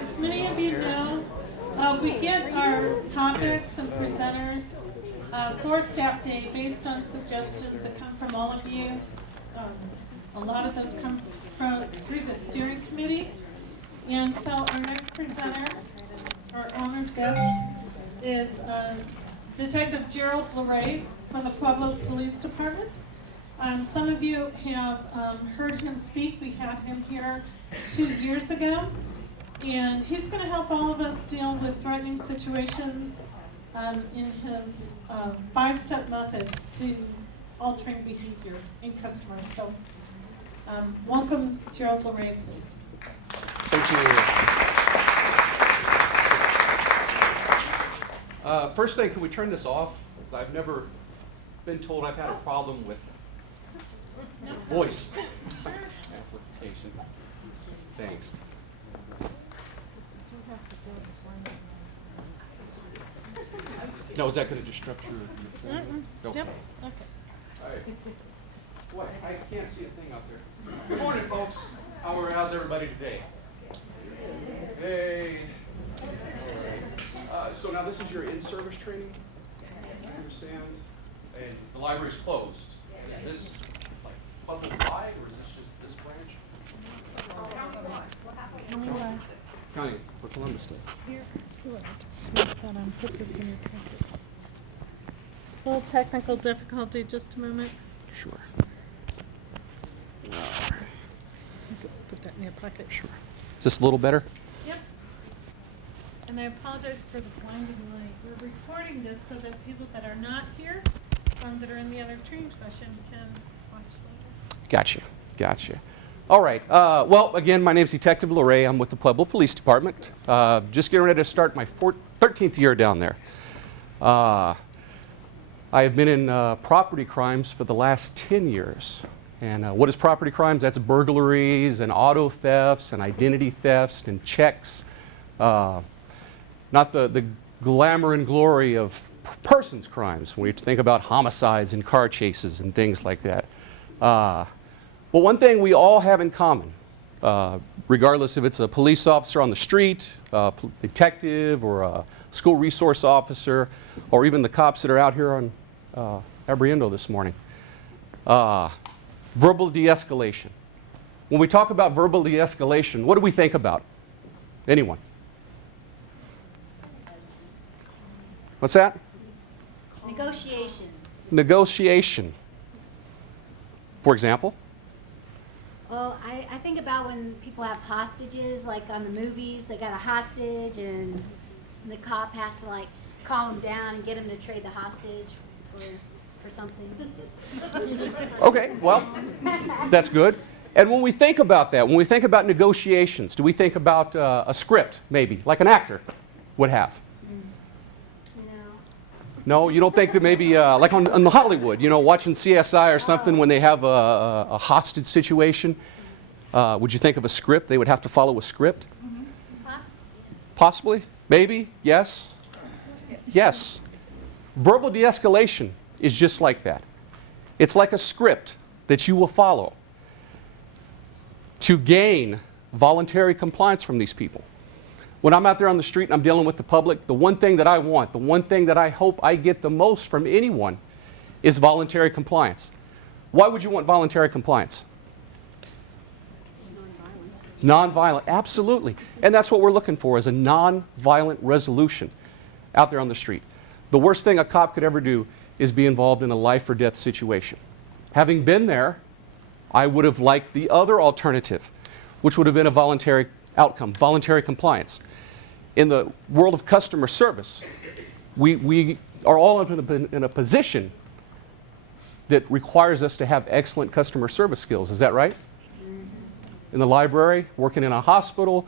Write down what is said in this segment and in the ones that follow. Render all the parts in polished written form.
As many of you know, we get our topics and presenters for Staff Day based on suggestions that come from all of you. A lot of those come through the steering committee. And so our next presenter, our honored guest, is Detective Gerald LeRay from the Pueblo Police Department. Some of you have heard him speak. We had him here 2 years ago. And he's going to help all of us deal with threatening situations in his 5-step method to altering behavior in customers. So welcome, Gerald LeRay, please. Thank you. First thing, can we turn this off? Because I've never been told I've had a problem with voice amplification. Thanks. No, is that going to disrupt your thing? Okay. Yep. Okay. All right. Boy, I can't see a thing out there. Good morning, folks. How's everybody today? Hey. All right. So now this is your in-service training? You understand? And the library's closed. Is this like public-wide, or is this just this branch? County for Columbus Day. Here, you want to snap that on, put this in your packet. A little technical difficulty, just a moment. Sure. You could put that in your pocket. Sure. Is this a little better? Yep. And I apologize for the blinding light. We're recording this so that people that are not here, that are in the other training session, can watch later. Gotcha. All right. Well, again, my name's Detective LeRay. I'm with the Pueblo Police Department. Just getting ready to start my 13th year down there. I have been in property crimes for the last 10 years. And what is property crimes? That's burglaries and auto thefts and identity thefts and checks. Not the glamour and glory of persons crimes when we think about homicides and car chases and things like that. Well, one thing we all have in common, regardless if it's a police officer on the street, a detective, or a school resource officer, or even the cops that are out here on Abriendo this morning, verbal de-escalation. When we talk about verbal de-escalation, what do we think about? Anyone? What's that? Negotiations. Negotiation. For example? Well, I think about when people have hostages, like on the movies, they got a hostage and the cop has to like calm them down and get them to trade the hostage for something. Okay, well, that's good. And when we think about that, when we think about negotiations, do we think about a script, maybe, like an actor would have? No, you don't think that maybe, like on the Hollywood, watching CSI or something when they have a hostage situation, would you think of a script? They would have to follow a script? Mm-hmm. Possibly? Maybe? Yes? Yes. Verbal de-escalation is just like that. It's like a script that you will follow to gain voluntary compliance from these people. When I'm out there on the street and I'm dealing with the public, the one thing that I want, the one thing that I hope I get the most from anyone is voluntary compliance. Why would you want voluntary compliance? Nonviolent, absolutely. And that's what we're looking for, is a nonviolent resolution out there on the street. The worst thing a cop could ever do is be involved in a life or death situation. Having been there, I would have liked the other alternative, which would have been a voluntary outcome, voluntary compliance. In the world of customer service, we are all in a position that requires us to have excellent customer service skills. Is that right? In the library, working in a hospital,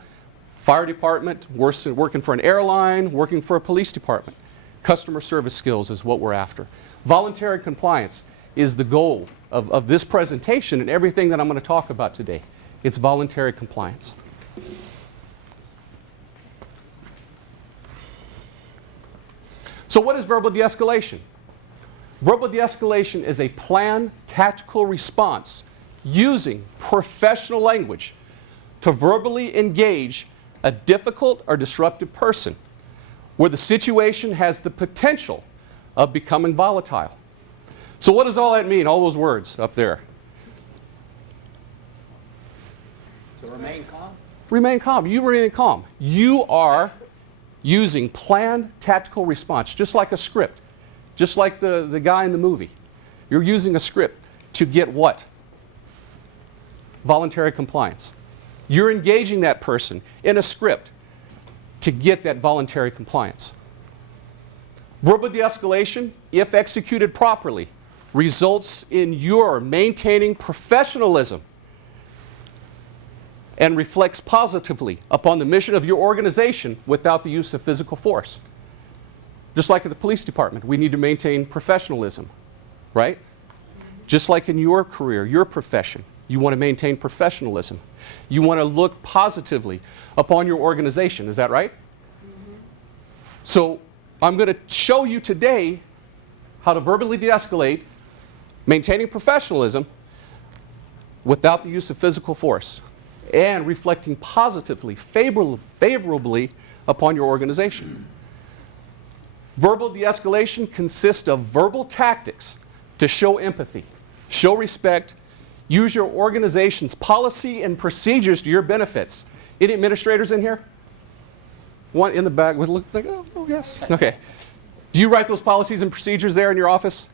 fire department, working for an airline, working for a police department. Customer service skills is what we're after. Voluntary compliance is the goal of this presentation and everything that I'm going to talk about today. It's voluntary compliance. So what is verbal de-escalation? Verbal de-escalation is a planned tactical response using professional language to verbally engage a difficult or disruptive person where the situation has the potential of becoming volatile. So what does all that mean, all those words up there? To remain calm? Remain calm. You remain calm. You are using planned tactical response, just like a script, just like the guy in the movie. You're using a script to get what? Voluntary compliance. You're engaging that person in a script to get that voluntary compliance. Verbal de-escalation, if executed properly, results in your maintaining professionalism and reflects positively upon the mission of your organization without the use of physical force. Just like at the police department, we need to maintain professionalism, right? Just like in your career, your profession, you want to maintain professionalism. You want to look positively upon your organization, is that right? Mm-hmm. So I'm going to show you today how to verbally de-escalate, maintaining professionalism without the use of physical force, and reflecting positively, favorably upon your organization. Verbal de-escalation consists of verbal tactics to show empathy, show respect, use your organization's policy and procedures to your benefits. Any administrators in here? One in the back would look like, oh yes. Okay. Do you write those policies and procedures there in your office?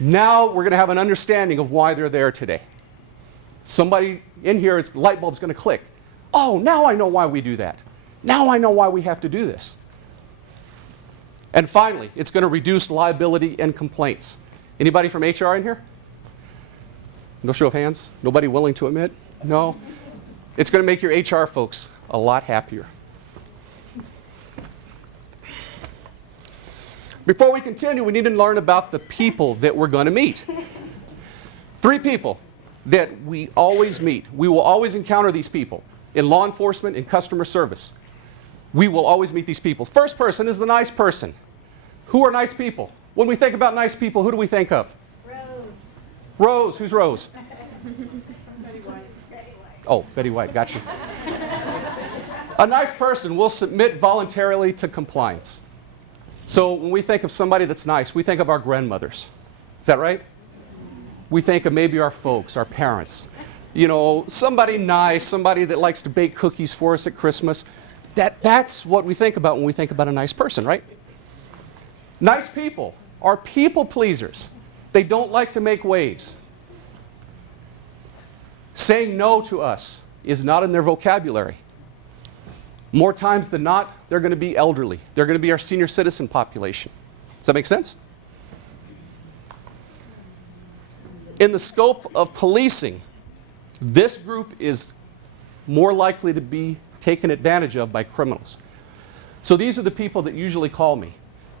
Now we're going to have an understanding of why they're there today. Somebody in here, the light bulb's going to click. Oh, now I know why we do that. Now I know why we have to do this. And finally, it's going to reduce liability and complaints. Anybody from HR in here? No show of hands? Nobody willing to admit? No? It's going to make your HR folks a lot happier. Before we continue, we need to learn about the people that we're going to meet. 3 people that we always meet. We will always encounter these people in law enforcement and customer service. We will always meet these people. First person is the nice person. Who are nice people? When we think about nice people, who do we think of? Rose. Rose. Who's Rose? Betty White. Oh, Betty White. Gotcha. A nice person will submit voluntarily to compliance. So when we think of somebody that's nice, we think of our grandmothers. Is that right? We think of maybe our folks, our parents. You know, somebody nice, somebody that likes to bake cookies for us at Christmas. That's what we think about when we think about a nice person, right? Nice people are people pleasers. They don't like to make waves. Saying no to us is not in their vocabulary. More times than not, they're going to be elderly. They're going to be our senior citizen population. Does that make sense? In the scope of policing, this group is more likely to be taken advantage of by criminals. So these are the people that usually call me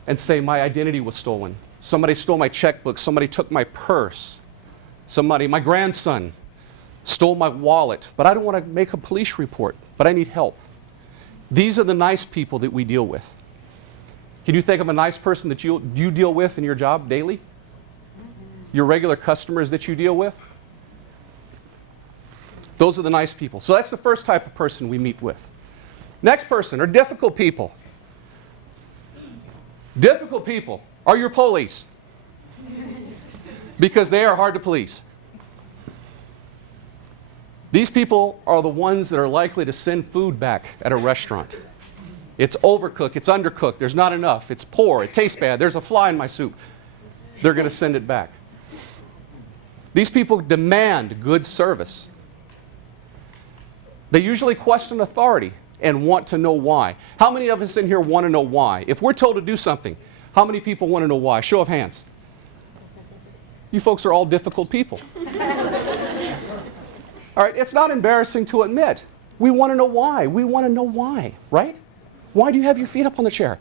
and say my identity was stolen. Somebody stole my checkbook. Somebody took my purse. My grandson stole my wallet. But I don't want to make a police report, but I need help. These are the nice people that we deal with. Can you think of a nice person that you deal with in your job daily? Your regular customers that you deal with? Those are the nice people. So that's the first type of person we meet with. Next person are difficult people. Difficult people are your police because they are hard to police. These people are the ones that are likely to send food back at a restaurant. It's overcooked, it's undercooked, there's not enough, it's poor, it tastes bad, there's a fly in my soup. They're going to send it back. These people demand good service. They usually question authority and want to know why. How many of us in here want to know why? If we're told to do something, how many people want to know why? Show of hands. You folks are all difficult people. All right, it's not embarrassing to admit. We want to know why. We want to know why, right? Why do you have your feet up on the chair?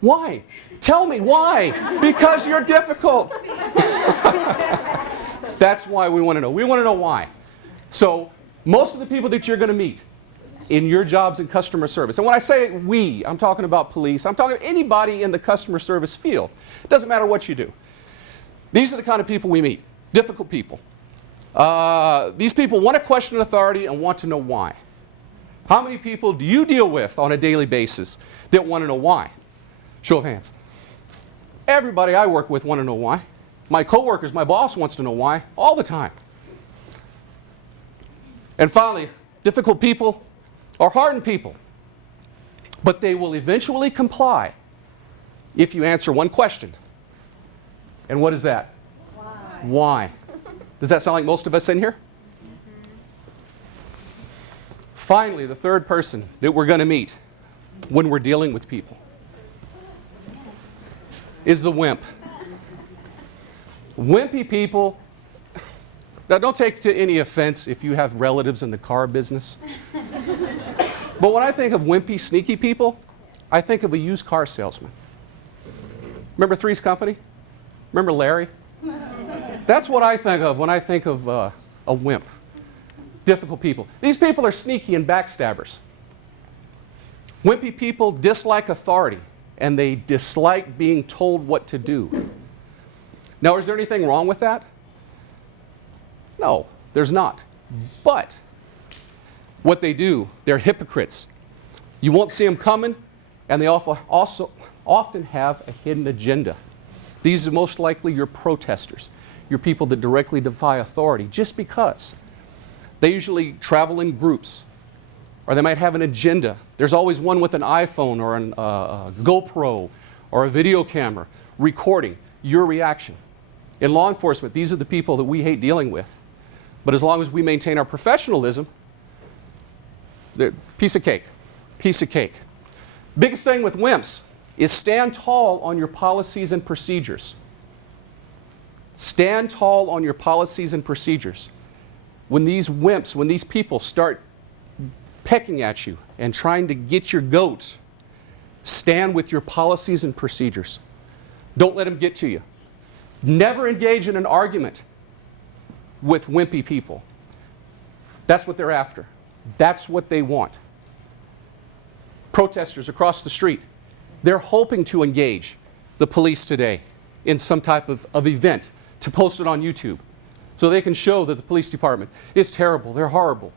Why? Tell me why. Because you're difficult. That's why we want to know. We want to know why. So most of the people that you're going to meet in your jobs in customer service, and when I say we, I'm talking about police, I'm talking about anybody in the customer service field. It doesn't matter what you do. These are the kind of people we meet, difficult people. These people want to question authority and want to know why. How many people do you deal with on a daily basis that want to know why? Show of hands. Everybody I work with want to know why. My coworkers, my boss wants to know why all the time. And finally, difficult people are hardened people. But they will eventually comply if you answer one question. And what is that? Why? Why? Does that sound like most of us in here? Finally, the third person that we're going to meet when we're dealing with people is the wimp. Wimpy people, now don't take to any offense if you have relatives in the car business. But when I think of wimpy, sneaky people, I think of a used car salesman. Remember Three's Company? Remember Larry? That's what I think of when I think of a wimp. Difficult people. These people are sneaky and backstabbers. Wimpy people dislike authority, and they dislike being told what to do. Now, is there anything wrong with that? No, there's not. But what they do, they're hypocrites. You won't see them coming, and they also often have a hidden agenda. These are most likely your protesters, your people that directly defy authority, just because. They usually travel in groups, or they might have an agenda. There's always one with an iPhone or a GoPro or a video camera recording your reaction. In law enforcement, these are the people that we hate dealing with. But as long as we maintain our professionalism, piece of cake, piece of cake. Biggest thing with wimps is stand tall on your policies and procedures. Stand tall on your policies and procedures. When these wimps, when these people start pecking at you and trying to get your goat, stand with your policies and procedures. Don't let them get to you. Never engage in an argument with wimpy people. That's what they're after. That's what they want. Protesters across the street, they're hoping to engage the police today in some type of event to post it on YouTube so they can show that the police department is terrible, they're horrible,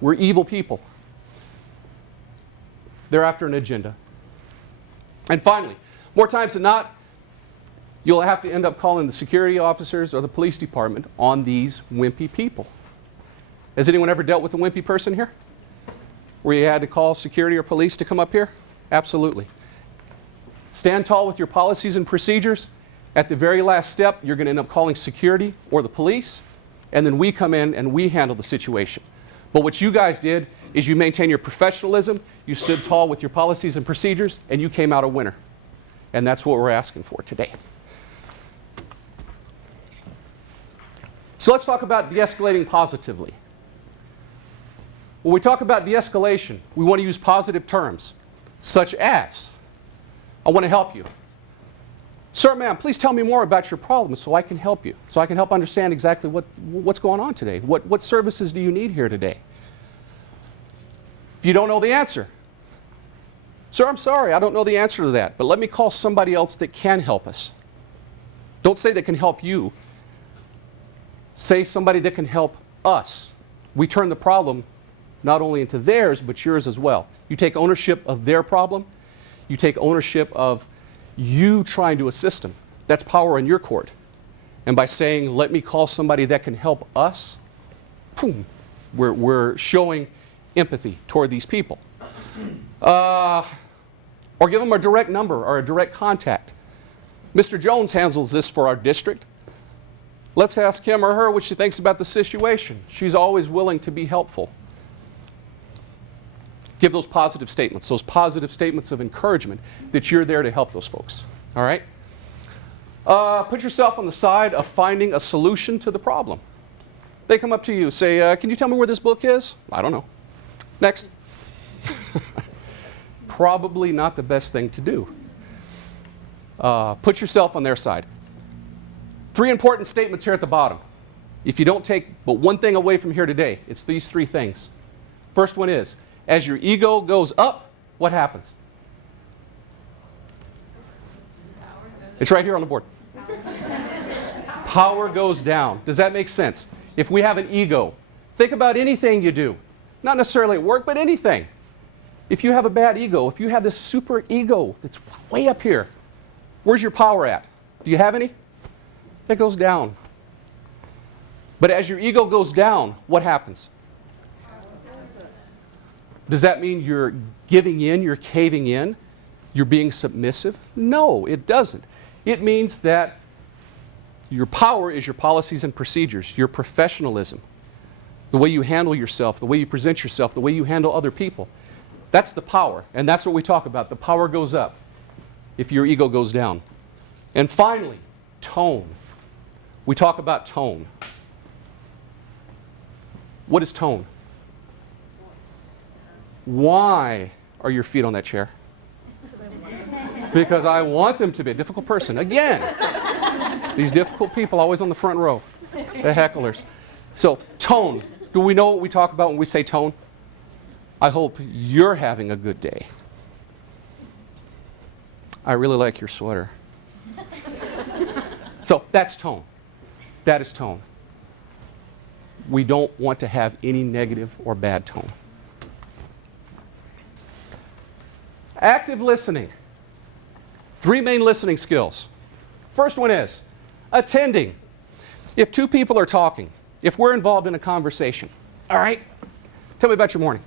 we're evil people. They're after an agenda. And finally, more times than not, you'll have to end up calling the security officers or the police department on these wimpy people. Has anyone ever dealt with a wimpy person here? Where you had to call security or police to come up here? Absolutely. Stand tall with your policies and procedures. At the very last step, you're going to end up calling security or the police, and then we come in and we handle the situation. But what you guys did is you maintain your professionalism, you stood tall with your policies and procedures, and you came out a winner. And that's what we're asking for today. So let's talk about de-escalating positively. When we talk about de-escalation, we want to use positive terms, such as, I want to help you. Sir, ma'am, please tell me more about your problem so I can help you, so I can help understand exactly what's going on today. What services do you need here today? If you don't know the answer, sir, I'm sorry, I don't know the answer to that, but let me call somebody else that can help us. Don't say that can help you. Say somebody that can help us. We turn the problem not only into theirs, but yours as well. You take ownership of their problem. You take ownership of you trying to assist them. That's power in your court. And by saying, let me call somebody that can help us, boom, we're showing empathy toward these people. Or give them a direct number or a direct contact. Mr. Jones handles this for our district. Let's ask him or her what she thinks about the situation. She's always willing to be helpful. Give those positive statements of encouragement that you're there to help those folks. All right? Put yourself on the side of finding a solution to the problem. They come up to you, say, can you tell me where this book is? I don't know. Next. Probably not the best thing to do. Put yourself on their side. 3 important statements here at the bottom. If you don't take but one thing away from here today, it's these 3 things. First one is, as your ego goes up, what happens? It's right here on the board. Power goes down. Does that make sense? If we have an ego, think about anything you do. Not necessarily at work, but anything. If you have a bad ego, if you have this super ego that's way up here, where's your power at? Do you have any? It goes down. But as your ego goes down, what happens? Does that mean you're giving in, you're caving in, you're being submissive? No, it doesn't. It means that your power is your policies and procedures, your professionalism, the way you handle yourself, the way you present yourself, the way you handle other people. That's the power, and that's what we talk about. The power goes up if your ego goes down. And finally, tone. We talk about tone. What is tone? Why are your feet on that chair? Because I want them to be a difficult person. Again, these difficult people always on the front row, the hecklers. So, tone. Do we know what we talk about when we say tone? I hope you're having a good day. I really like your sweater. So, that's tone. That is tone. We don't want to have any negative or bad tone. Active listening. 3 main listening skills. First one is attending. If 2 people are talking, if we're involved in a conversation, all right, tell me about your morning.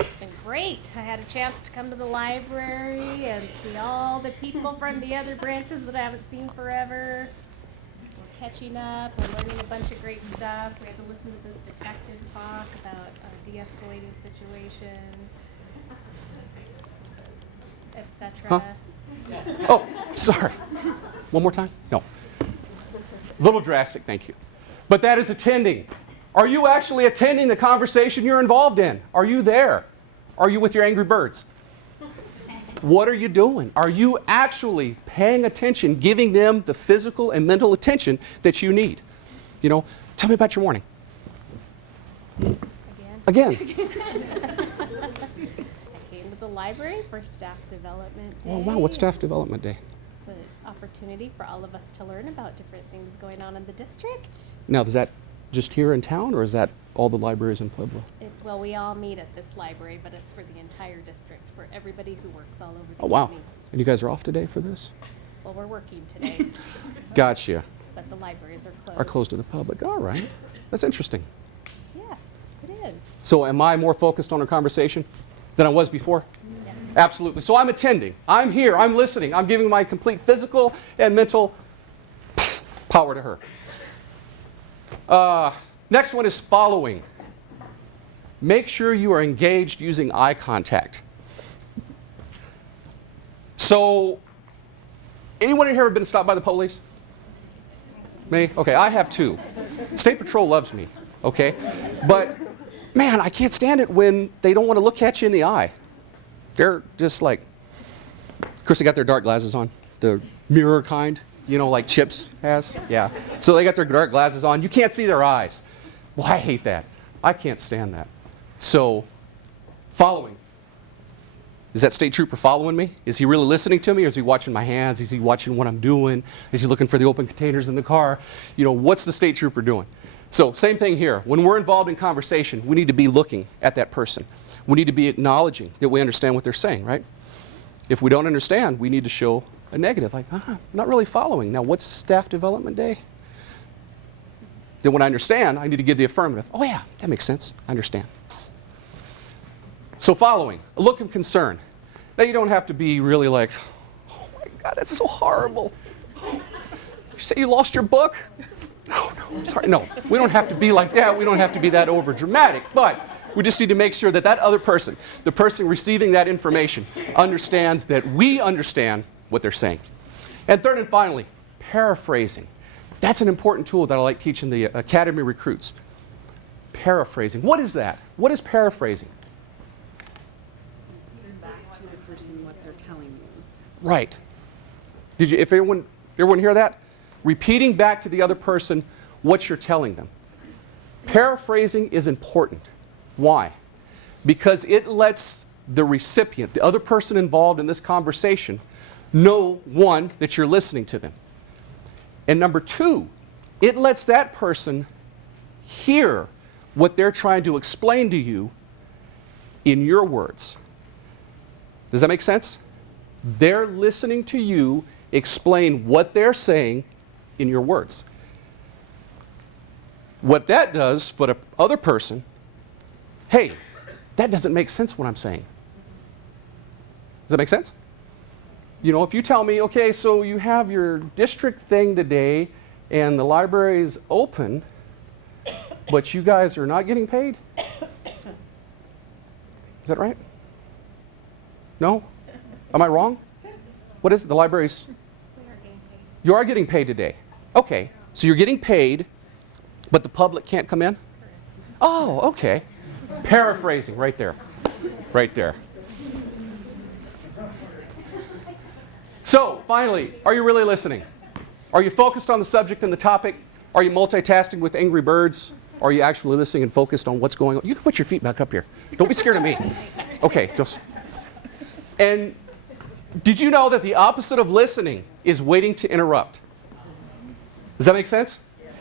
It's been great. I had a chance to come to the library and see all the people from the other branches that I haven't seen forever. We're catching up. We're learning a bunch of great stuff. We had to listen to this detective talk about de-escalating situations, etc. Huh? Oh, sorry. One more time? No. Little drastic, thank you. But that is attending. Are you actually attending the conversation you're involved in? Are you there? Are you with your angry birds? What are you doing? Are you actually paying attention, giving them the physical and mental attention that you need? You know, tell me about your morning. Again. I came to the library for staff development day. Oh, wow, what's staff development day? It's an opportunity for all of us to learn about different things going on in the district. Now, is that just here in town, or is that all the libraries in Pueblo? Well, we all meet at this library, but it's for the entire district, for everybody who works all over the Oh, wow. county. And you guys are off today for this? Well, we're working today, Gotcha. but the libraries are closed. Are closed to the public. All right. That's interesting. Yes, it is. So am I more focused on our conversation than I was before? Yes. Absolutely. So I'm attending. I'm here. I'm listening. I'm giving my complete physical and mental power to her. Next one is following. Make sure you are engaged using eye contact. So, anyone in here ever been stopped by the police? Me? Okay, I have too. State Patrol loves me, okay? But, man, I can't stand it when they don't want to look at you in the eye. They're just like, of course they got their dark glasses on, the mirror kind, you know, like Chips has. Yeah. So they got their dark glasses on. You can't see their eyes. Well, I hate that. I can't stand that. So, following. Is that state trooper following me? Is he really listening to me, or is he watching my hands? Is he watching what I'm doing? Is he looking for the open containers in the car? You know, what's the state trooper doing? So, same thing here. When we're involved in conversation, we need to be looking at that person. We need to be acknowledging that we understand what they're saying, right? If we don't understand, we need to show a negative, like, I'm not really following. Now, what's staff development day? Then when I understand, I need to give the affirmative. Oh yeah, that makes sense. I understand. So following, a look of concern. Now you don't have to be really like, oh my God, that's so horrible. You say you lost your book? No, I'm sorry. No, we don't have to be like that. We don't have to be that over dramatic. But we just need to make sure that that other person, the person receiving that information, understands that we understand what they're saying. And third and finally, paraphrasing. That's an important tool that I like teaching the academy recruits. Paraphrasing. What is that? What is paraphrasing? Back to the person what they're telling you. Right. Did you? If everyone hear that? Repeating back to the other person what you're telling them. Paraphrasing is important. Why? Because it lets the recipient, the other person involved in this conversation, know, one, that you're listening to them. And number two, it lets that person hear what they're trying to explain to you in your words. Does that make sense? They're listening to you explain what they're saying in your words. What that does for the other person, hey, that doesn't make sense what I'm saying. Does that make sense? You know, if you tell me, okay, so you have your district thing today and the library is open, but you guys are not getting paid? Is that right? No? Am I wrong? What is it? The library's... You are getting paid today. Okay. So you're getting paid, but the public can't come in? Oh, okay. Paraphrasing right there. Right there. So, finally, are you really listening? Are you focused on the subject and the topic? Are you multitasking with Angry Birds? Are you actually listening and focused on what's going on? You can put your feet back up here. Don't be scared of me. Okay, just... And did you know that the opposite of listening is waiting to interrupt? Does that make sense?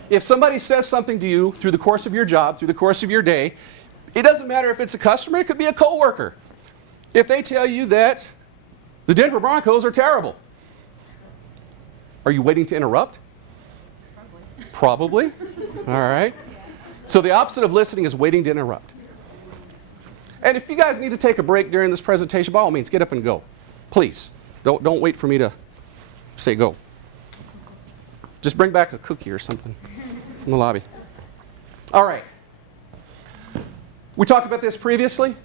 If somebody says something to you through the course of your job, through the course of your day, it doesn't matter if it's a customer, it could be a coworker. If they tell you that the Denver Broncos are terrible, are you waiting to interrupt? Probably. All right. So the opposite of listening is waiting to interrupt. And if you guys need to take a break during this presentation, by all means, get up and go. Please. Don't wait for me to say go. Just bring back a cookie or something from the lobby. All right. We talked about this previously,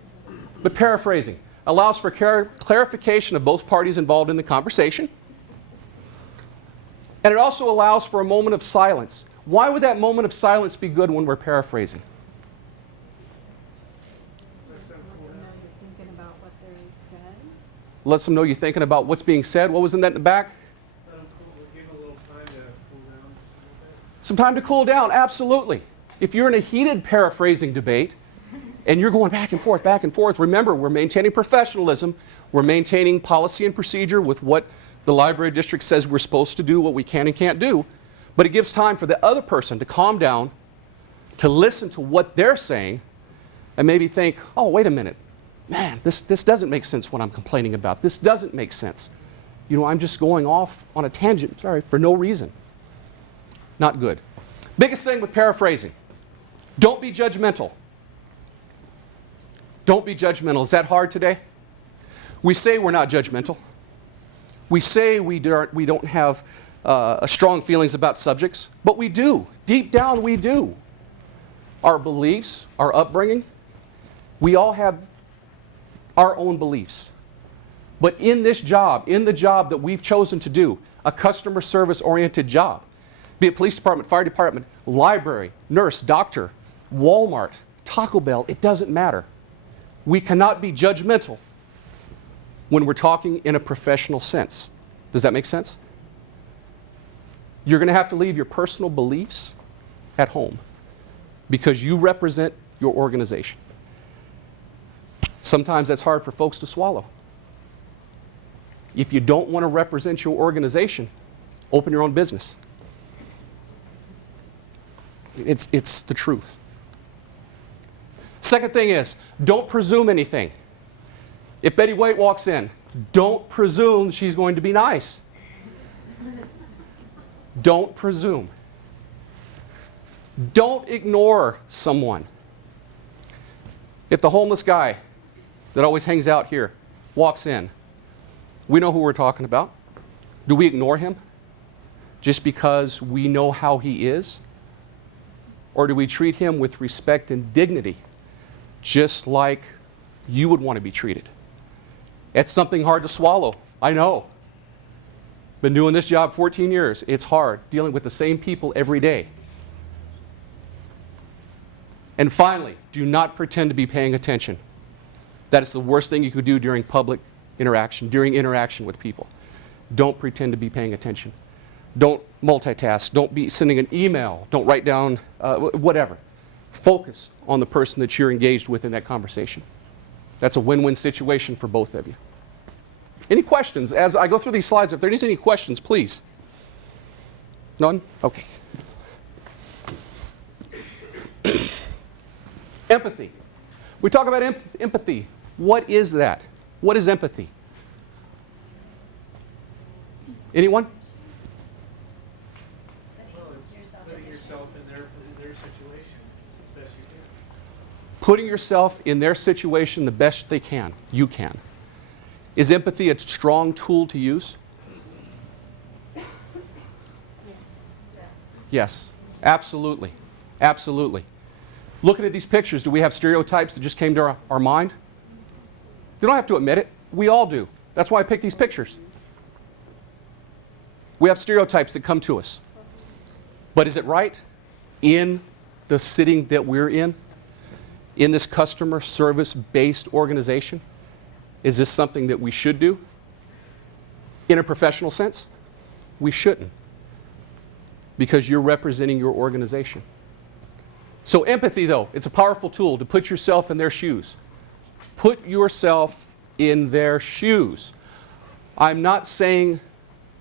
but paraphrasing allows for clarification of both parties involved in the conversation. And it also allows for a moment of silence. Why would that moment of silence be good when we're paraphrasing? Lets them know you're thinking about what's being said. What was in that in the back? Give a little time to cool down. Some time to cool down, absolutely. If you're in a heated paraphrasing debate and you're going back and forth, remember, we're maintaining professionalism. We're maintaining policy and procedure with what the library district says we're supposed to do, what we can and can't do. But it gives time for the other person to calm down, to listen to what they're saying, and maybe think, oh, wait a minute. Man, this doesn't make sense what I'm complaining about. This doesn't make sense. You know, I'm just going off on a tangent, sorry, for no reason. Not good. Biggest thing with paraphrasing, don't be judgmental. Don't be judgmental. Is that hard today? We say we're not judgmental. We say we don't have strong feelings about subjects, but we do. Deep down, we do. Our beliefs, our upbringing, we all have our own beliefs. But in this job, in the job that we've chosen to do, a customer service-oriented job, be it police department, fire department, library, nurse, doctor, Walmart, Taco Bell, it doesn't matter. We cannot be judgmental when we're talking in a professional sense. Does that make sense? You're going to have to leave your personal beliefs at home because you represent your organization. Sometimes that's hard for folks to swallow. If you don't want to represent your organization, open your own business. It's the truth. Second thing is, don't presume anything. If Betty White walks in, don't presume she's going to be nice. Don't presume. Don't ignore someone. If the homeless guy that always hangs out here walks in, we know who we're talking about. Do we ignore him just because we know how he is? Or do we treat him with respect and dignity, just like you would want to be treated? It's something hard to swallow, I know. Been doing this job 14 years. It's hard, dealing with the same people every day. And finally, do not pretend to be paying attention. That is the worst thing you could do during public interaction, during interaction with people. Don't pretend to be paying attention. Don't multitask. Don't be sending an email. Don't write down whatever. Focus on the person that you're engaged with in that conversation. That's a win-win situation for both of you. Any questions? As I go through these slides, if there is any questions, please. None? Okay. Empathy. We talk about empathy. What is that? What is empathy? Anyone? Well, it's putting yourself in their situation as best you can. Putting yourself in their situation the best they can. You can. Is empathy a strong tool to use? Yes, absolutely. Absolutely. Looking at these pictures, do we have stereotypes that just came to our mind? You don't have to admit it. We all do. That's why I picked these pictures. We have stereotypes that come to us. But is it right in the setting that we're in this customer service-based organization? Is this something that we should do? In a professional sense? We shouldn't. Because you're representing your organization. So empathy, though, it's a powerful tool to put yourself in their shoes. Put yourself in their shoes. I'm not saying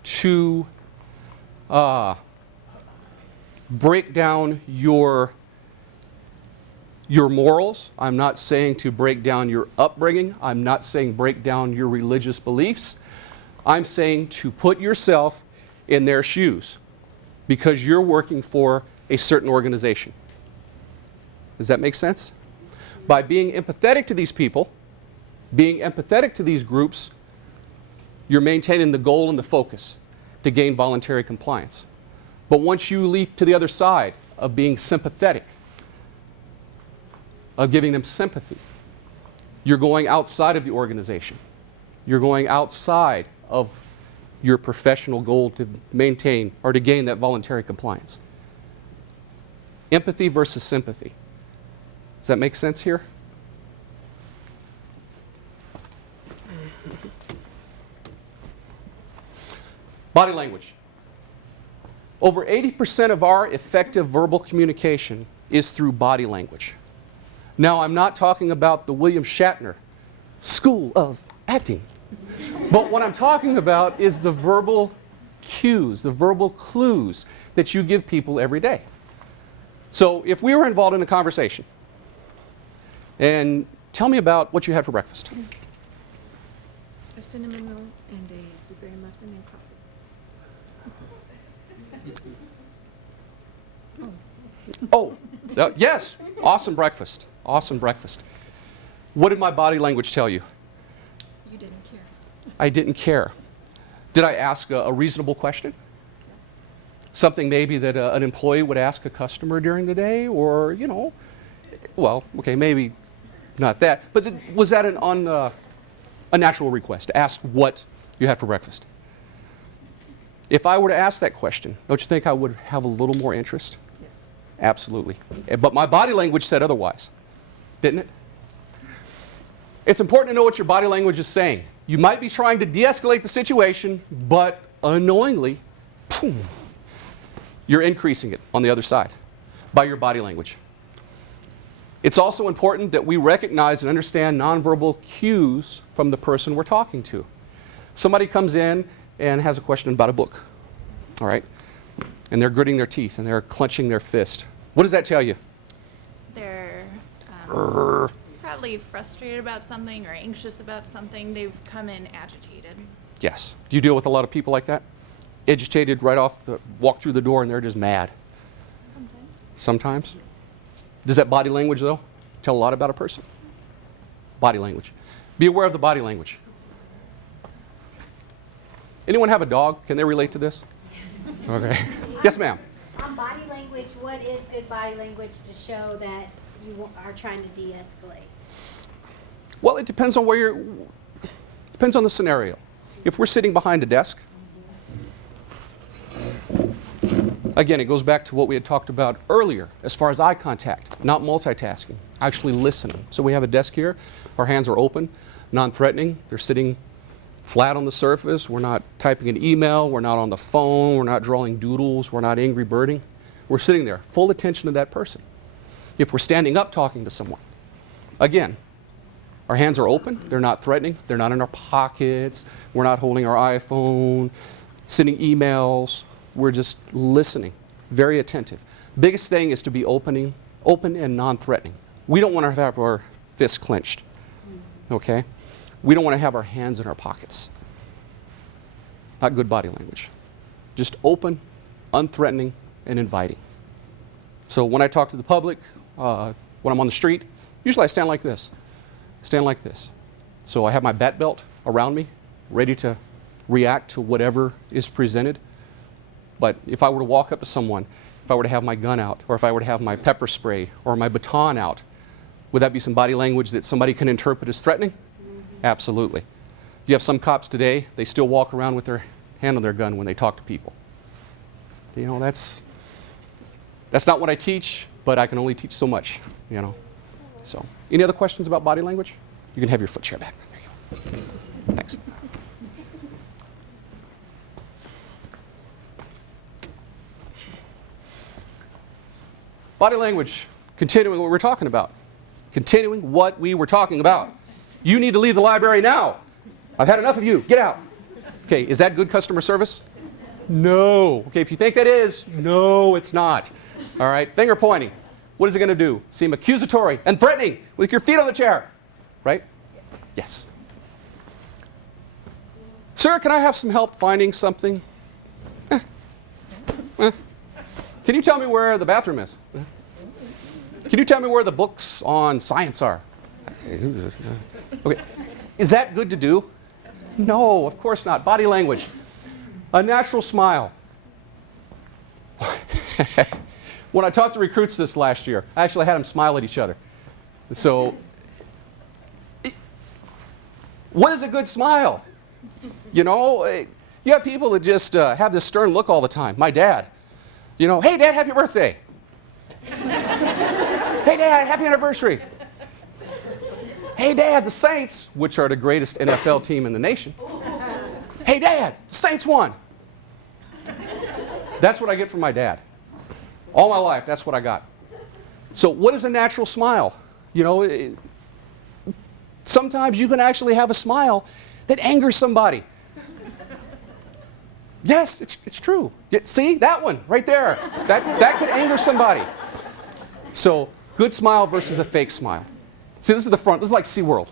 to break down your morals. I'm not saying to break down your upbringing. I'm not saying break down your religious beliefs. I'm saying to put yourself in their shoes because you're working for a certain organization. Does that make sense? By being empathetic to these people, being empathetic to these groups, you're maintaining the goal and the focus to gain voluntary compliance. But once you leap to the other side of being sympathetic, of giving them sympathy, you're going outside of the organization. You're going outside of your professional goal to maintain or to gain that voluntary compliance. Empathy versus sympathy. Does that make sense here? Body language. Over 80% of our effective verbal communication is through body language. Now, I'm not talking about the William Shatner School of Acting. But what I'm talking about is the verbal cues, the verbal clues that you give people every day. So if we were involved in a conversation, and tell me about what you had for breakfast. A cinnamon roll and a blueberry muffin and coffee. Oh, yes, awesome breakfast, awesome breakfast. What did my body language tell you? You didn't care. I didn't care. Did I ask a reasonable question? Something maybe that an employee would ask a customer during the day, or, you know, well, okay, maybe not that. But was that a natural request to ask what you had for breakfast? If I were to ask that question, don't you think I would have a little more interest? Yes. Absolutely. But my body language said otherwise, didn't it? It's important to know what your body language is saying. You might be trying to de-escalate the situation, but unknowingly, boom, you're increasing it on the other side by your body language. It's also important that we recognize and understand nonverbal cues from the person we're talking to. Somebody comes in and has a question about a book, all right? And they're gritting their teeth and they're clenching their fist. What does that tell you? They're probably frustrated about something or anxious about something. They've come in agitated. Yes. Do you deal with a lot of people like that? Agitated right off walk through the door and they're just mad. Sometimes? Does that body language, though, tell a lot about a person? Body language. Be aware of the body language. Anyone have a dog? Can they relate to this? Okay. Yes, ma'am. On body language, what is good body language to show that you are trying to de-escalate? Well, it depends on depends on the scenario. If we're sitting behind a desk, again, it goes back to what we had talked about earlier as far as eye contact, not multitasking, actually listening. So we have a desk here, our hands are open, non-threatening, they're sitting flat on the surface, we're not typing an email, we're not on the phone, we're not drawing doodles, we're not angry birding. We're sitting there, full attention to that person. If we're standing up talking to someone, again, our hands are open, they're not threatening, they're not in our pockets, we're not holding our iPhone, sending emails, we're just listening, very attentive. Biggest thing is to be open and non-threatening. We don't want to have our fists clenched, okay? We don't want to have our hands in our pockets. Not good body language. Just open, unthreatening, and inviting. So when I talk to the public, when I'm on the street, usually I stand like this. Stand like this. So I have my bat belt around me, ready to react to whatever is presented. But if I were to walk up to someone, if I were to have my gun out, or if I were to have my pepper spray or my baton out, would that be some body language that somebody can interpret as threatening? Absolutely. You have some cops today, they still walk around with their hand on their gun when they talk to people. You know, that's not what I teach, but I can only teach so much, you know. So, any other questions about body language? You can have your foot chair back. There you go. Thanks. Body language, continuing what we're talking about. Continuing what we were talking about. You need to leave the library now. I've had enough of you. Get out. Okay, is that good customer service? No. Okay, if you think that is, no, it's not. All right, finger pointing. What is it going to do? Seem accusatory and threatening with your feet on the chair. Right? Yes. Sir, can I have some help finding something? Can you tell me where the bathroom is? Can you tell me where the books on science are? Okay. Is that good to do? No, of course not. Body language. A natural smile. When I taught the recruits this last year, I actually had them smile at each other. So, what is a good smile? You know, you have people that just have this stern look all the time. My dad, you know, hey, Dad, happy birthday. Hey, Dad, happy anniversary. Hey, Dad, the Saints, which are the greatest NFL team in the nation. Hey, Dad, the Saints won. That's what I get from my dad. All my life, that's what I got. So what is a natural smile? You know, sometimes you can actually have a smile that angers somebody. Yes, it's true. See, that one right there. That could anger somebody. So good smile versus a fake smile. See, this is the front. This is like SeaWorld.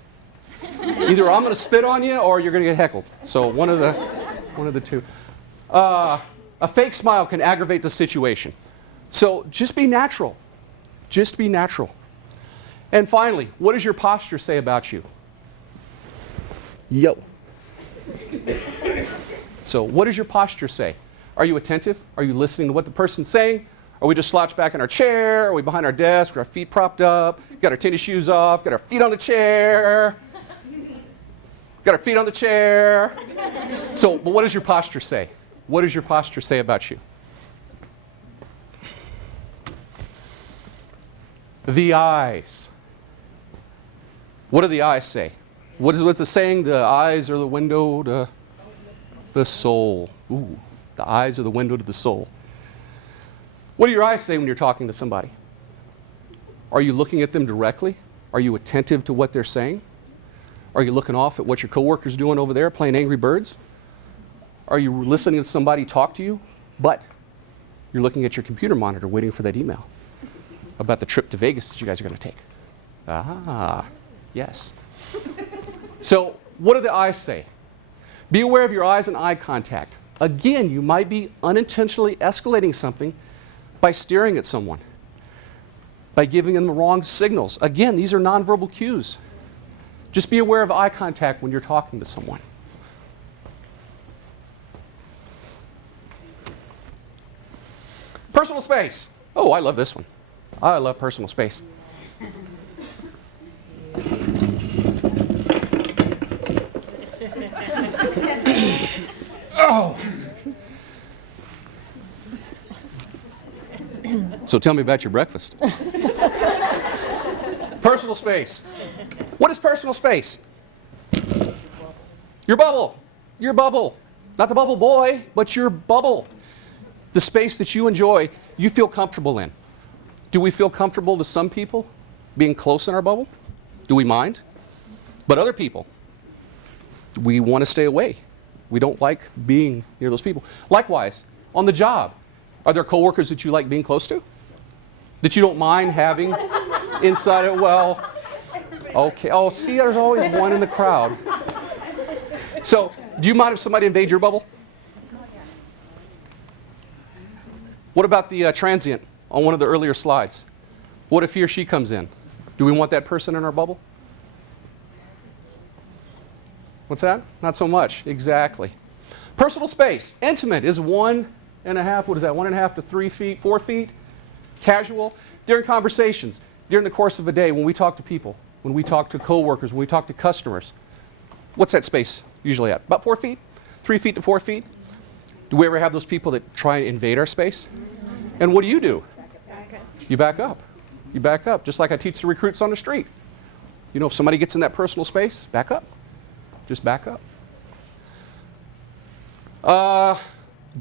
Either I'm going to spit on you or you're going to get heckled. So one of the two. A fake smile can aggravate the situation. So just be natural. Just be natural. And finally, what does your posture say about you? Yo. So what does your posture say? Are you attentive? Are you listening to what the person's saying? Are we just slouched back in our chair? Are we behind our desk with our feet propped up? Got our tennis shoes off? Got our feet on the chair? Got our feet on the chair? So, but what does your posture say? What does your posture say about you? The eyes. What do the eyes say? What's the saying? The eyes are the window to the soul. Ooh, the eyes are the window to the soul. What do your eyes say when you're talking to somebody? Are you looking at them directly? Are you attentive to what they're saying? Are you looking off at what your coworker's doing over there, playing Angry Birds? Are you listening to somebody talk to you, but you're looking at your computer monitor waiting for that email about the trip to Vegas that you guys are going to take? Ah, yes. So what do the eyes say? Be aware of your eyes and eye contact. Again, you might be unintentionally escalating something by staring at someone, by giving them the wrong signals. Again, these are nonverbal cues. Just be aware of eye contact when you're talking to someone. Personal space. Oh, I love this one. I love personal space. Oh. So tell me about your breakfast. Personal space. What is personal space? Your bubble. Your bubble. Not the bubble boy, but your bubble. The space that you enjoy, you feel comfortable in. Do we feel comfortable to some people being close in our bubble? Do we mind? But other people, we want to stay away. We don't like being near those people. Likewise, on the job, are there coworkers that you like being close to? That you don't mind having inside it. Well, okay. Oh, see, there's always one in the crowd. So, do you mind if somebody invades your bubble? What about the transient on one of the earlier slides? What if he or she comes in? Do we want that person in our bubble? What's that? Not so much. Exactly. Personal space. Intimate is 1.5, what is that, 1.5 to 3 feet, 4 feet? Casual. During conversations, during the course of a day, when we talk to people, when we talk to coworkers, when we talk to customers, what's that space usually at? About 4 feet? 3 feet to 4 feet? Do we ever have those people that try and invade our space? And what do? You back up. You back up, just like I teach the recruits on the street. You know, if somebody gets in that personal space, back up. Just back up.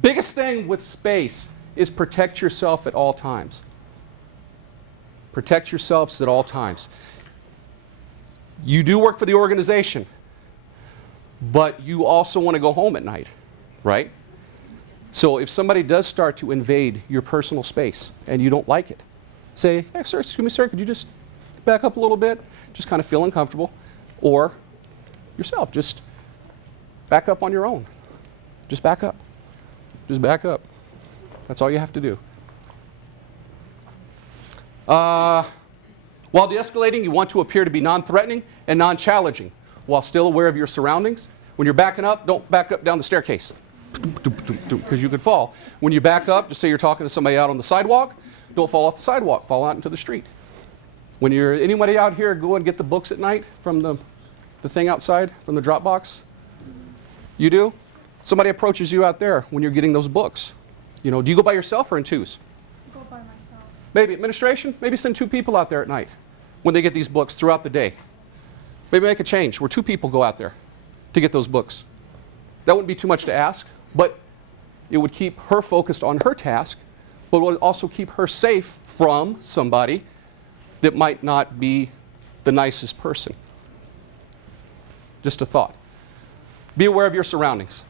Biggest thing with space is protect yourself at all times. Protect yourselves at all times. You do work for the organization, but you also want to go home at night, right? So if somebody does start to invade your personal space and you don't like it, say, hey, sir, excuse me, sir, could you just back up a little bit? Just kind of feel uncomfortable. Or yourself, just back up on your own. Just back up. Just back up. That's all you have to do. While de-escalating, you want to appear to be non-threatening and non-challenging while still aware of your surroundings. When you're backing up, don't back up down the staircase because you could fall. When you back up, just say you're talking to somebody out on the sidewalk, don't fall off the sidewalk, fall out into the street. When you're anybody out here, go and get the books at night from the thing outside, from the drop box. You do? Somebody approaches you out there when you're getting those books. You know, do you go by yourself or in twos? Go by myself. Maybe administration, maybe send 2 people out there at night when they get these books throughout the day. Maybe make a change where 2 people go out there to get those books. That wouldn't be too much to ask, but it would keep her focused on her task, but it would also keep her safe from somebody that might not be the nicest person. Just a thought. Be aware of your surroundings.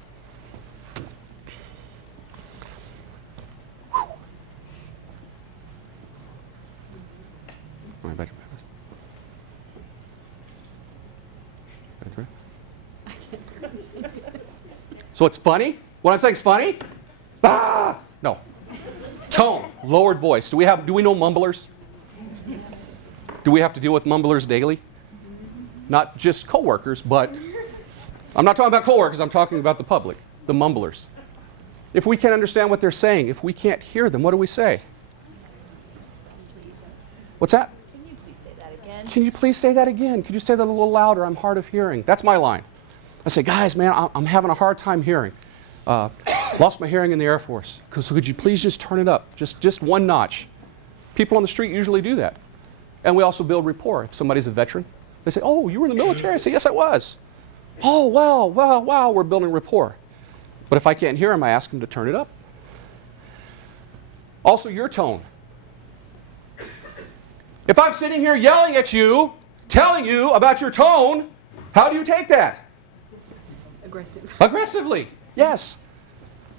So it's funny? What I'm saying is funny? Ah! No. Tone, lowered voice. Do we know mumblers? Do we have to deal with mumblers daily? Not just coworkers, but I'm not talking about coworkers, I'm talking about the public, the mumblers. If we can't understand what they're saying, if we can't hear them, what do we say? What's that? Can you please say that again? Can you please say that again? Could you say that a little louder? I'm hard of hearing. That's my line. I say, guys, man, I'm having a hard time hearing. Lost my hearing in the Air Force. So could you please just turn it up, just 1 notch? People on the street usually do that. And we also build rapport. If somebody's a veteran, they say, oh, you were in the military? I say, yes, I was. Oh, wow, we're building rapport. But if I can't hear them, I ask them to turn it up. Also, your tone. If I'm sitting here yelling at you, telling you about your tone, how do you take that? Aggressive. Aggressively, yes.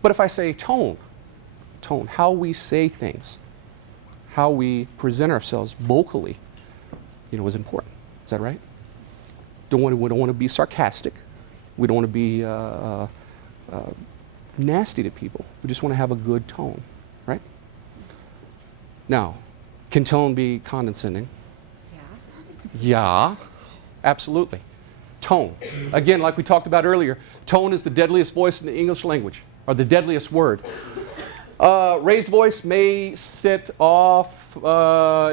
But if I say tone, how we say things, how we present ourselves vocally, is important. Is that right? We don't want to be sarcastic. We don't want to be nasty to people. We just want to have a good tone, right? Now, can tone be condescending? Yeah, absolutely. Tone. Again, like we talked about earlier, tone is the deadliest voice in the English language, or the deadliest word. Raised voice may set off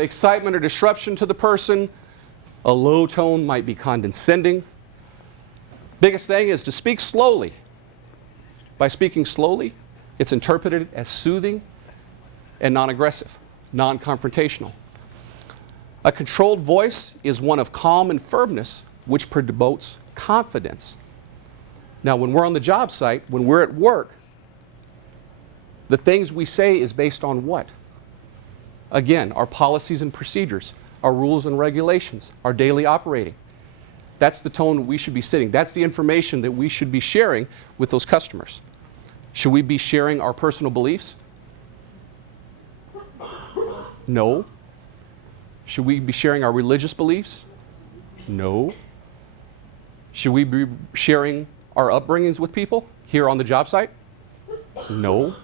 excitement or disruption to the person. A low tone might be condescending. Biggest thing is to speak slowly. By speaking slowly, it's interpreted as soothing and non-aggressive, non-confrontational. A controlled voice is one of calm and firmness, which promotes confidence. Now, when we're on the job site, when we're at work, the things we say is based on what? Again, our policies and procedures, our rules and regulations, our daily operating. That's the tone we should be setting. That's the information that we should be sharing with those customers. Should we be sharing our personal beliefs? No. Should we be sharing our religious beliefs? No. Should we be sharing our upbringings with people here on the job site? No.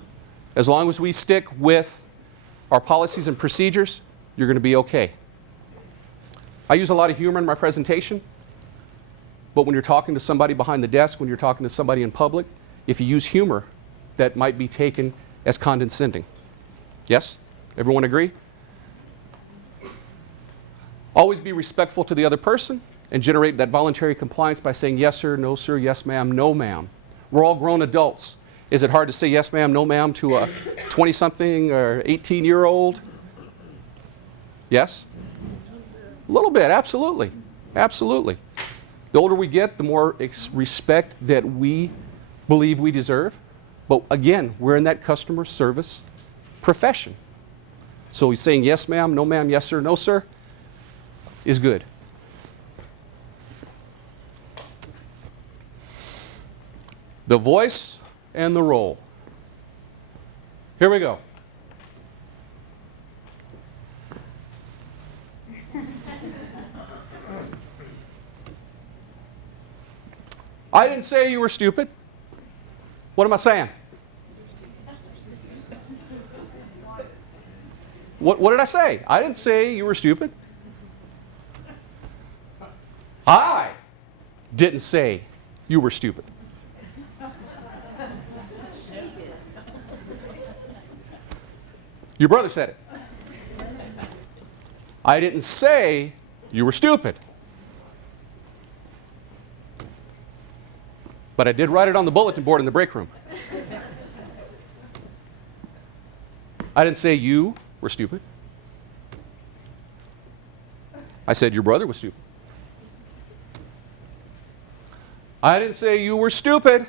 As long as we stick with our policies and procedures, you're going to be okay. I use a lot of humor in my presentation, but when you're talking to somebody behind the desk, when you're talking to somebody in public, if you use humor, that might be taken as condescending. Yes? Everyone agree? Always be respectful to the other person and generate that voluntary compliance by saying yes sir, no sir, yes ma'am, no ma'am. We're all grown adults. Is it hard to say yes ma'am, no ma'am to a 20-something or 18-year-old? Yes? A little bit, absolutely. Absolutely. The older we get, the more respect that we believe we deserve. But again, we're in that customer service profession. So he's saying yes ma'am, no ma'am, yes sir, no sir is good. The voice and the role. Here we go. I didn't say you were stupid. What am I saying? What did I say? I didn't say you were stupid. I didn't say you were stupid. Your brother said it. I didn't say you were stupid. But I did write it on the bulletin board in the break room. I didn't say you were stupid. I said your brother was stupid. I didn't say you were stupid.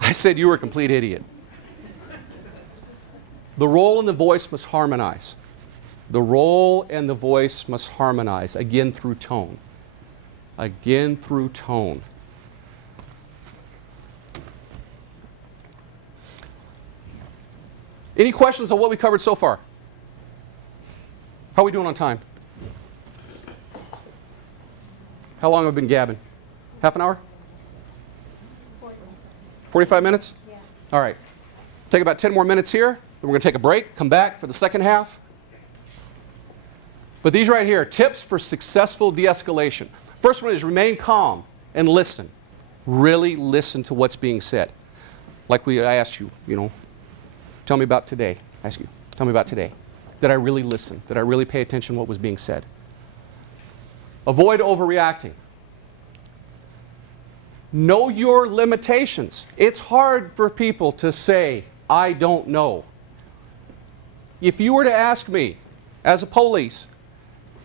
I said you were a complete idiot. The role and the voice must harmonize. The role and the voice must harmonize, again through tone. Again through tone. Any questions on what we covered so far? How are we doing on time? How long have we been gabbing? Half an hour? 45 minutes? Yeah. All right. Take about 10 more minutes here. Then we're going to take a break, come back for the second half. But these right here, tips for successful de-escalation. First one is remain calm and listen. Really listen to what's being said. Like I asked you, tell me about today. I ask you, tell me about today. Did I really listen? Did I really pay attention to what was being said? Avoid overreacting. Know your limitations. It's hard for people to say, I don't know. If you were to ask me, as a police,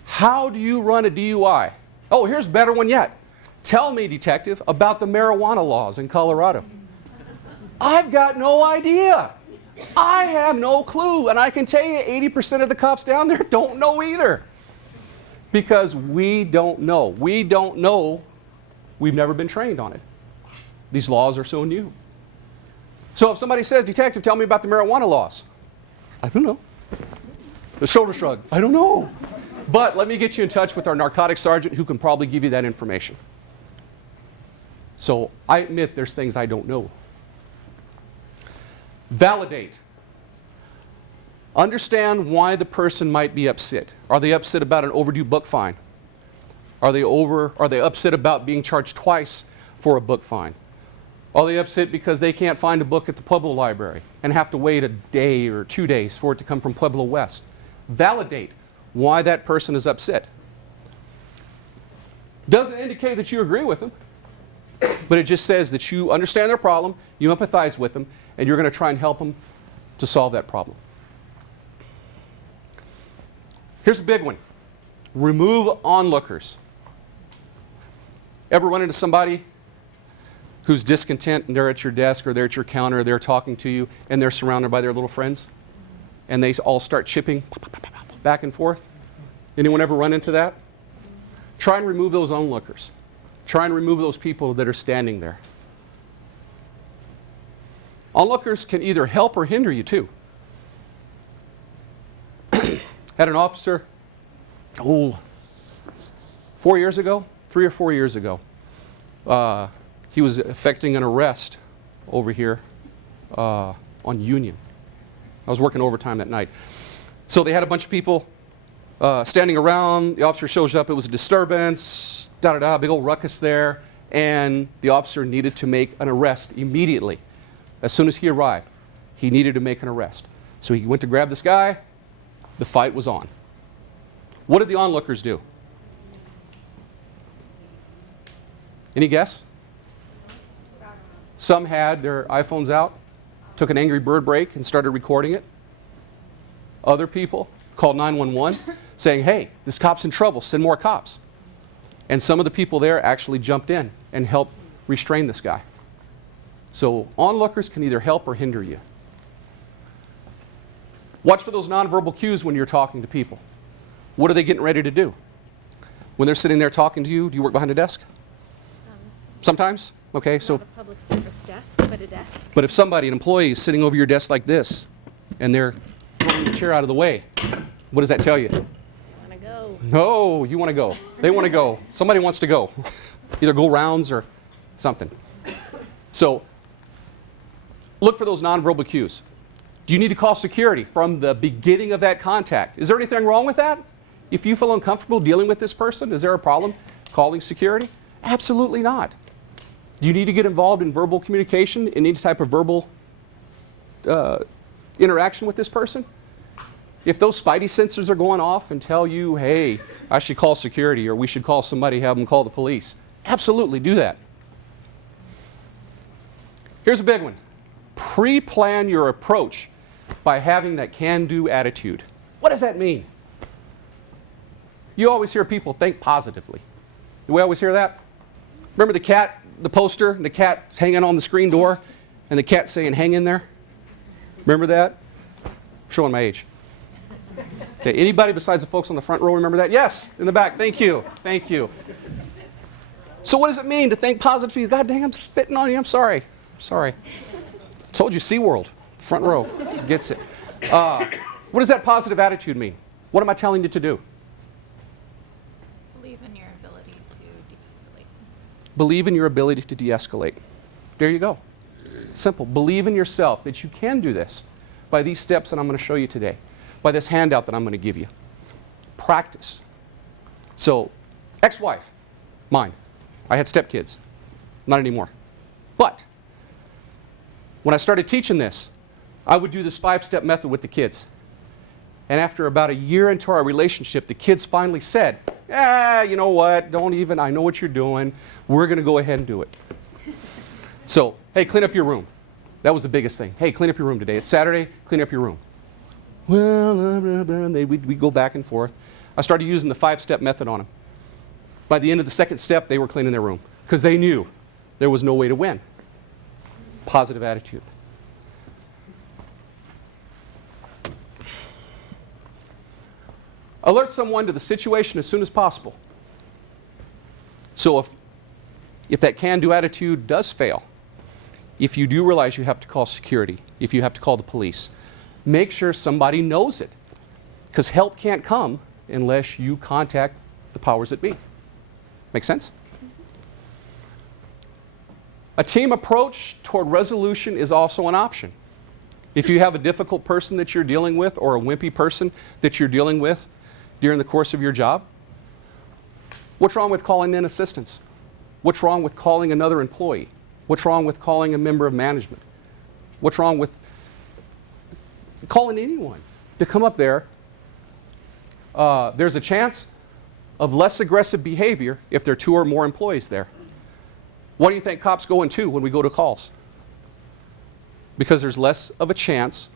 how do you run a DUI? Oh, here's a better one yet. Tell me, detective, about the marijuana laws in Colorado. I've got no idea. I have no clue. And I can tell you 80% of the cops down there don't know either. Because we don't know. We don't know. We've never been trained on it. These laws are so new. So if somebody says, detective, tell me about the marijuana laws. I don't know. The shoulder shrug. I don't know. But let me get you in touch with our narcotics sergeant who can probably give you that information. So I admit there's things I don't know. Validate. Understand why the person might be upset. Are they upset about an overdue book fine? Are they upset about being charged twice for a book fine? Are they upset because they can't find a book at the Pueblo library and have to wait a day or 2 days for it to come from Pueblo West? Validate why that person is upset. Doesn't indicate that you agree with them, but it just says that you understand their problem, you empathize with them, and you're going to try and help them to solve that problem. Here's a big one. Remove onlookers. Ever run into somebody who's discontent and they're at your desk or they're at your counter or they're talking to you and they're surrounded by their little friends and they all start chipping back and forth? Anyone ever run into that? Try and remove those onlookers. Try and remove those people that are standing there. Onlookers can either help or hinder you too. Had an officer, 4 years ago, 3 or 4 years ago, he was effecting an arrest over here on Union. I was working overtime that night. So they had a bunch of people standing around. The officer shows up. It was a disturbance, big old ruckus there. And the officer needed to make an arrest immediately. As soon as he arrived, he needed to make an arrest. So he went to grab this guy. The fight was on. What did the onlookers do? Any guess? Some had their iPhones out, took an Angry Bird break and started recording it. Other people called 911 saying, hey, this cop's in trouble, send more cops. And some of the people there actually jumped in and helped restrain this guy. So onlookers can either help or hinder you. Watch for those nonverbal cues when you're talking to people. What are they getting ready to do? When they're sitting there talking to you, do you work behind a desk? Sometimes? Okay, so. Not a public service desk, but a desk. But if somebody, an employee, is sitting over your desk like this, and they're throwing the chair out of the way, what does that tell you? Want to go? No, you want to go. They want to go. Somebody wants to go. Either go rounds or something. So look for those nonverbal cues. Do you need to call security from the beginning of that contact? Is there anything wrong with that? If you feel uncomfortable dealing with this person, is there a problem calling security? Absolutely not. Do you need to get involved in verbal communication, in any type of verbal interaction with this person? If those spidey sensors are going off and tell you, hey, I should call security or we should call somebody, have them call the police, absolutely do that. Here's a big one. Pre-plan your approach by having that can-do attitude. What does that mean? You always hear people think positively. Do we always hear that? Remember the cat, the poster, and the cat hanging on the screen door, and the cat saying, hang in there? Remember that? I'm showing my age. Okay, anybody besides the folks on the front row remember that? Yes, in the back. Thank you. Thank you. So what does it mean to think positively? God dang, I'm spitting on you. I'm sorry. I'm sorry. Told you, SeaWorld, front row, gets it. What does that positive attitude mean? What am I telling you to do? Believe in your ability to de-escalate. Believe in your ability to de-escalate. There you go. Simple. Believe in yourself that you can do this by these steps that I'm going to show you today, by this handout that I'm going to give you. Practice. So, ex-wife, mine. I had stepkids. Not anymore. But when I started teaching this, I would do this 5-step method with the kids. And after about a year into our relationship, the kids finally said, you know what, don't even, I know what you're doing. We're going to go ahead and do it. So, hey, clean up your room. That was the biggest thing. Hey, clean up your room today. It's Saturday, clean up your room. Well, we go back and forth. I started using the 5-step method on them. By the end of the second step, they were cleaning their room because they knew there was no way to win. Positive attitude. Alert someone to the situation as soon as possible. So if that can-do attitude does fail, if you do realize you have to call security, if you have to call the police, make sure somebody knows it. Because help can't come unless you contact the powers that be. Make sense? A team approach toward resolution is also an option. If you have a difficult person that you're dealing with or a wimpy person that you're dealing with during the course of your job, what's wrong with calling in assistance? What's wrong with calling another employee? What's wrong with calling a member of management? What's wrong with calling anyone to come up there? There's a chance of less aggressive behavior if there are 2 or more employees there. What do you think cops go into when we go to calls? Because there's less of a chance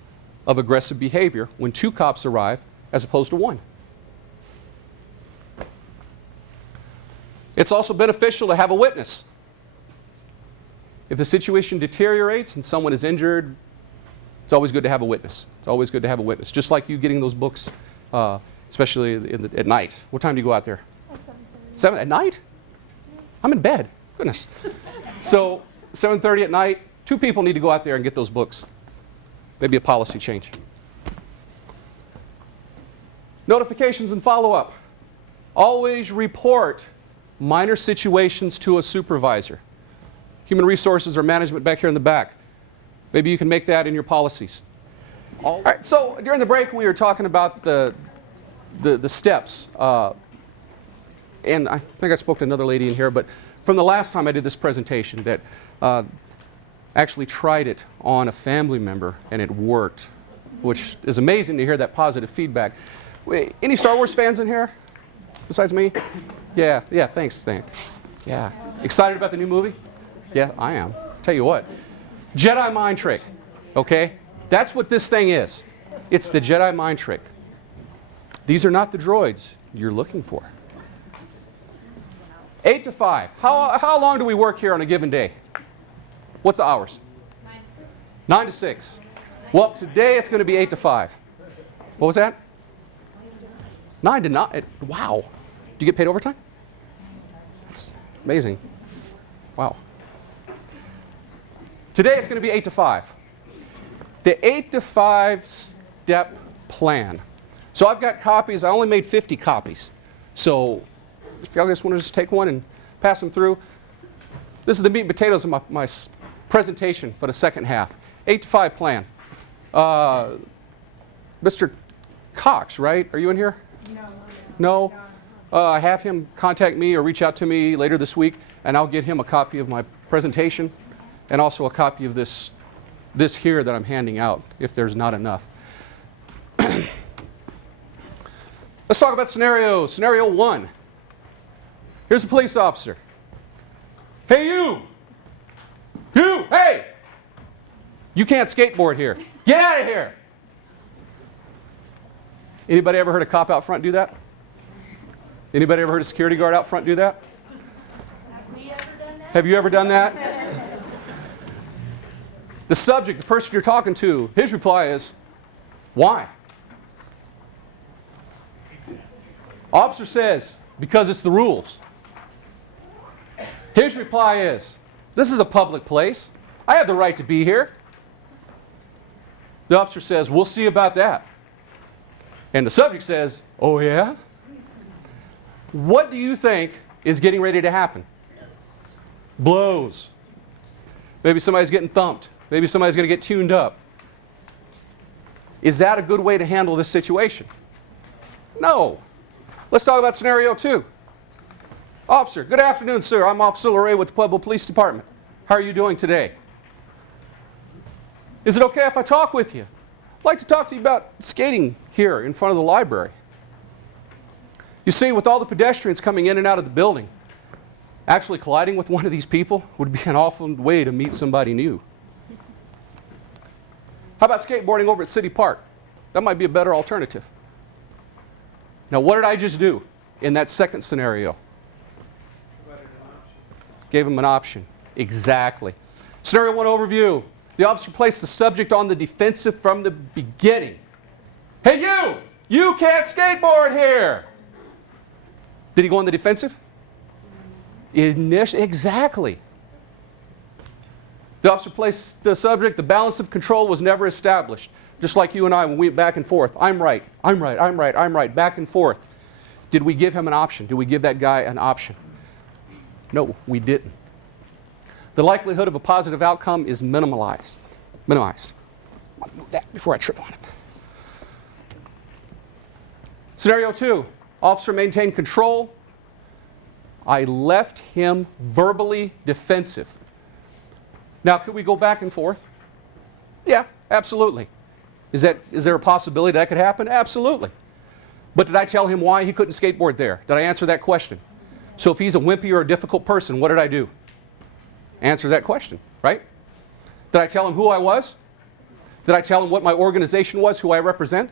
of aggressive behavior when 2 cops arrive as opposed to 1. It's also beneficial to have a witness. If the situation deteriorates and someone is injured, it's always good to have a witness. It's always good to have a witness. Just like you getting those books, especially at night. What time do you go out there? 7 at night? I'm in bed. Goodness. So 7:30 at night, 2 people need to go out there and get those books. Maybe a policy change. Notifications and follow-up. Always report minor situations to a supervisor. Human resources or management back here in the back. Maybe you can make that in your policies. All right, so during the break we were talking about the steps. And I think I spoke to another lady in here, but from the last time I did this presentation that actually tried it on a family member and it worked, which is amazing to hear that positive feedback. Wait, any Star Wars fans in here besides me? Yeah, thanks. Yeah. Excited about the new movie? Yeah, I am. Tell you what, Jedi mind trick, okay? That's what this thing is. It's the Jedi mind trick. These are not the droids you're looking for. 8 to 5. How long do we work here on a given day? What's the hours? 9 to 6. 9 to 6. Well, today it's going to be 8 to 5. What was that? 9 to 9. Wow. Do you get paid overtime? That's amazing. Wow. Today it's going to be 8 to 5. The 8 to 5 step plan. So I've got copies. I only made 50 copies. So if y'all just want to just take one and pass them through. This is the meat and potatoes of my presentation for the second half. 8 to 5 plan. Mr. Cox, right? Are you in here? No. Have him contact me or reach out to me later this week, and I'll get him a copy of my presentation and also a copy of this here that I'm handing out, if there's not enough. Let's talk about scenarios. Scenario 1. Here's a police officer. Hey, you! You! Hey! You can't skateboard here. Get out of here! Anybody ever heard a cop out front do that? Anybody ever heard a security guard out front do that? Have you ever done that? The subject, the person you're talking to, his reply is, why? Officer says, because it's the rules. His reply is, this is a public place. I have the right to be here. The officer says, we'll see about that. And the subject says, oh yeah? What do you think is getting ready to happen? Blows. Maybe somebody's getting thumped. Maybe somebody's going to get tuned up. Is that a good way to handle this situation? No. Let's talk about scenario 2. Officer, good afternoon, sir. I'm Officer LeRay with the Pueblo Police Department. How are you doing today? Is it okay if I talk with you? I'd like to talk to you about skating here in front of the library. You see, with all the pedestrians coming in and out of the building, actually colliding with one of these people would be an awful way to meet somebody new. How about skateboarding over at City Park? That might be a better alternative. Now, what did I just do in that second scenario? Gave him an option. Exactly. Scenario 1 overview. The officer placed the subject on the defensive from the beginning. Hey, you! You can't skateboard here! Did he go on the defensive? Exactly. The officer placed the subject, the balance of control was never established. Just like you and I when we went back and forth. I'm right, I'm right, I'm right, I'm right, back and forth. Did we give him an option? Did we give that guy an option? No, we didn't. The likelihood of a positive outcome is minimized. I'll move that before I trip on it. Scenario 2, officer maintained control. I left him verbally defensive. Now, could we go back and forth? Yeah, absolutely. Is there a possibility that could happen? Absolutely. But did I tell him why he couldn't skateboard there? Did I answer that question? So if he's a wimpy or a difficult person, what did I do? Answer that question, right? Did I tell him who I was? Did I tell him what my organization was, who I represent?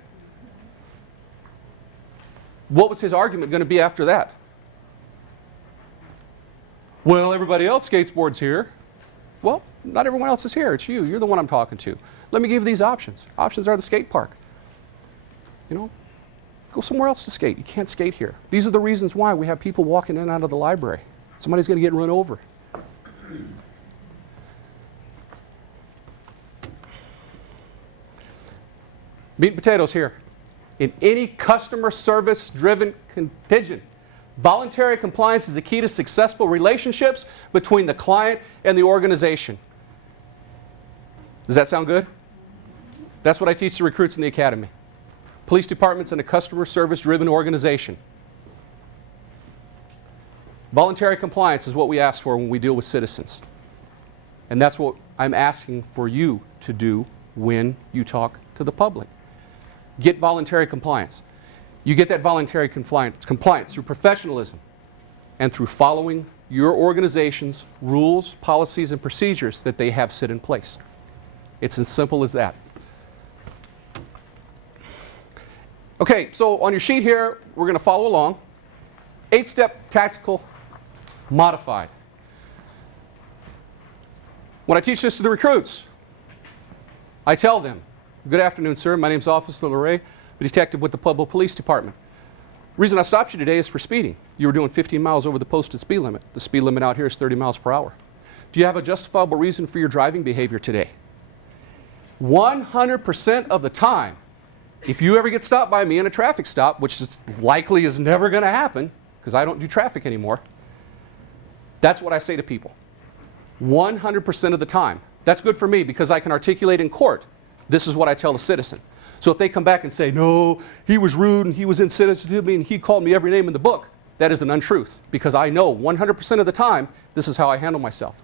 What was his argument going to be after that? Well, everybody else skateboards here. Well, not everyone else is here. It's you. You're the one I'm talking to. Let me give you these options. Options are the skate park. You know, go somewhere else to skate. You can't skate here. These are the reasons why we have people walking in and out of the library. Somebody's going to get run over. Meat and potatoes here. in any customer service driven contingent. Voluntary compliance is the key to successful relationships between the client and the organization. Does that sound good? That's what I teach the recruits in the academy. Police departments in a customer service driven organization. Voluntary compliance is what we ask for when we deal with citizens. And that's what I'm asking for you to do when you talk to the public. Get voluntary compliance. You get that voluntary compliance through professionalism and through following your organization's rules, policies, and procedures that they have set in place. It's as simple as that. Okay, so on your sheet here, we're going to follow along. 8-step tactical modified. When I teach this to the recruits, I tell them, good afternoon, sir. My name's Officer LeRay, detective with the Pueblo Police Department. The reason I stopped you today is for speeding. You were doing 15 miles over the posted speed limit. The speed limit out here is 30 miles per hour. Do you have a justifiable reason for your driving behavior today? 100% of the time, if you ever get stopped by me in a traffic stop, which is likely is never going to happen because I don't do traffic anymore, that's what I say to people. 100% of the time. That's good for me because I can articulate in court. This is what I tell the citizen. So if they come back and say, no, he was rude and he was insensitive to me and he called me every name in the book, that is an untruth because I know 100% of the time this is how I handle myself.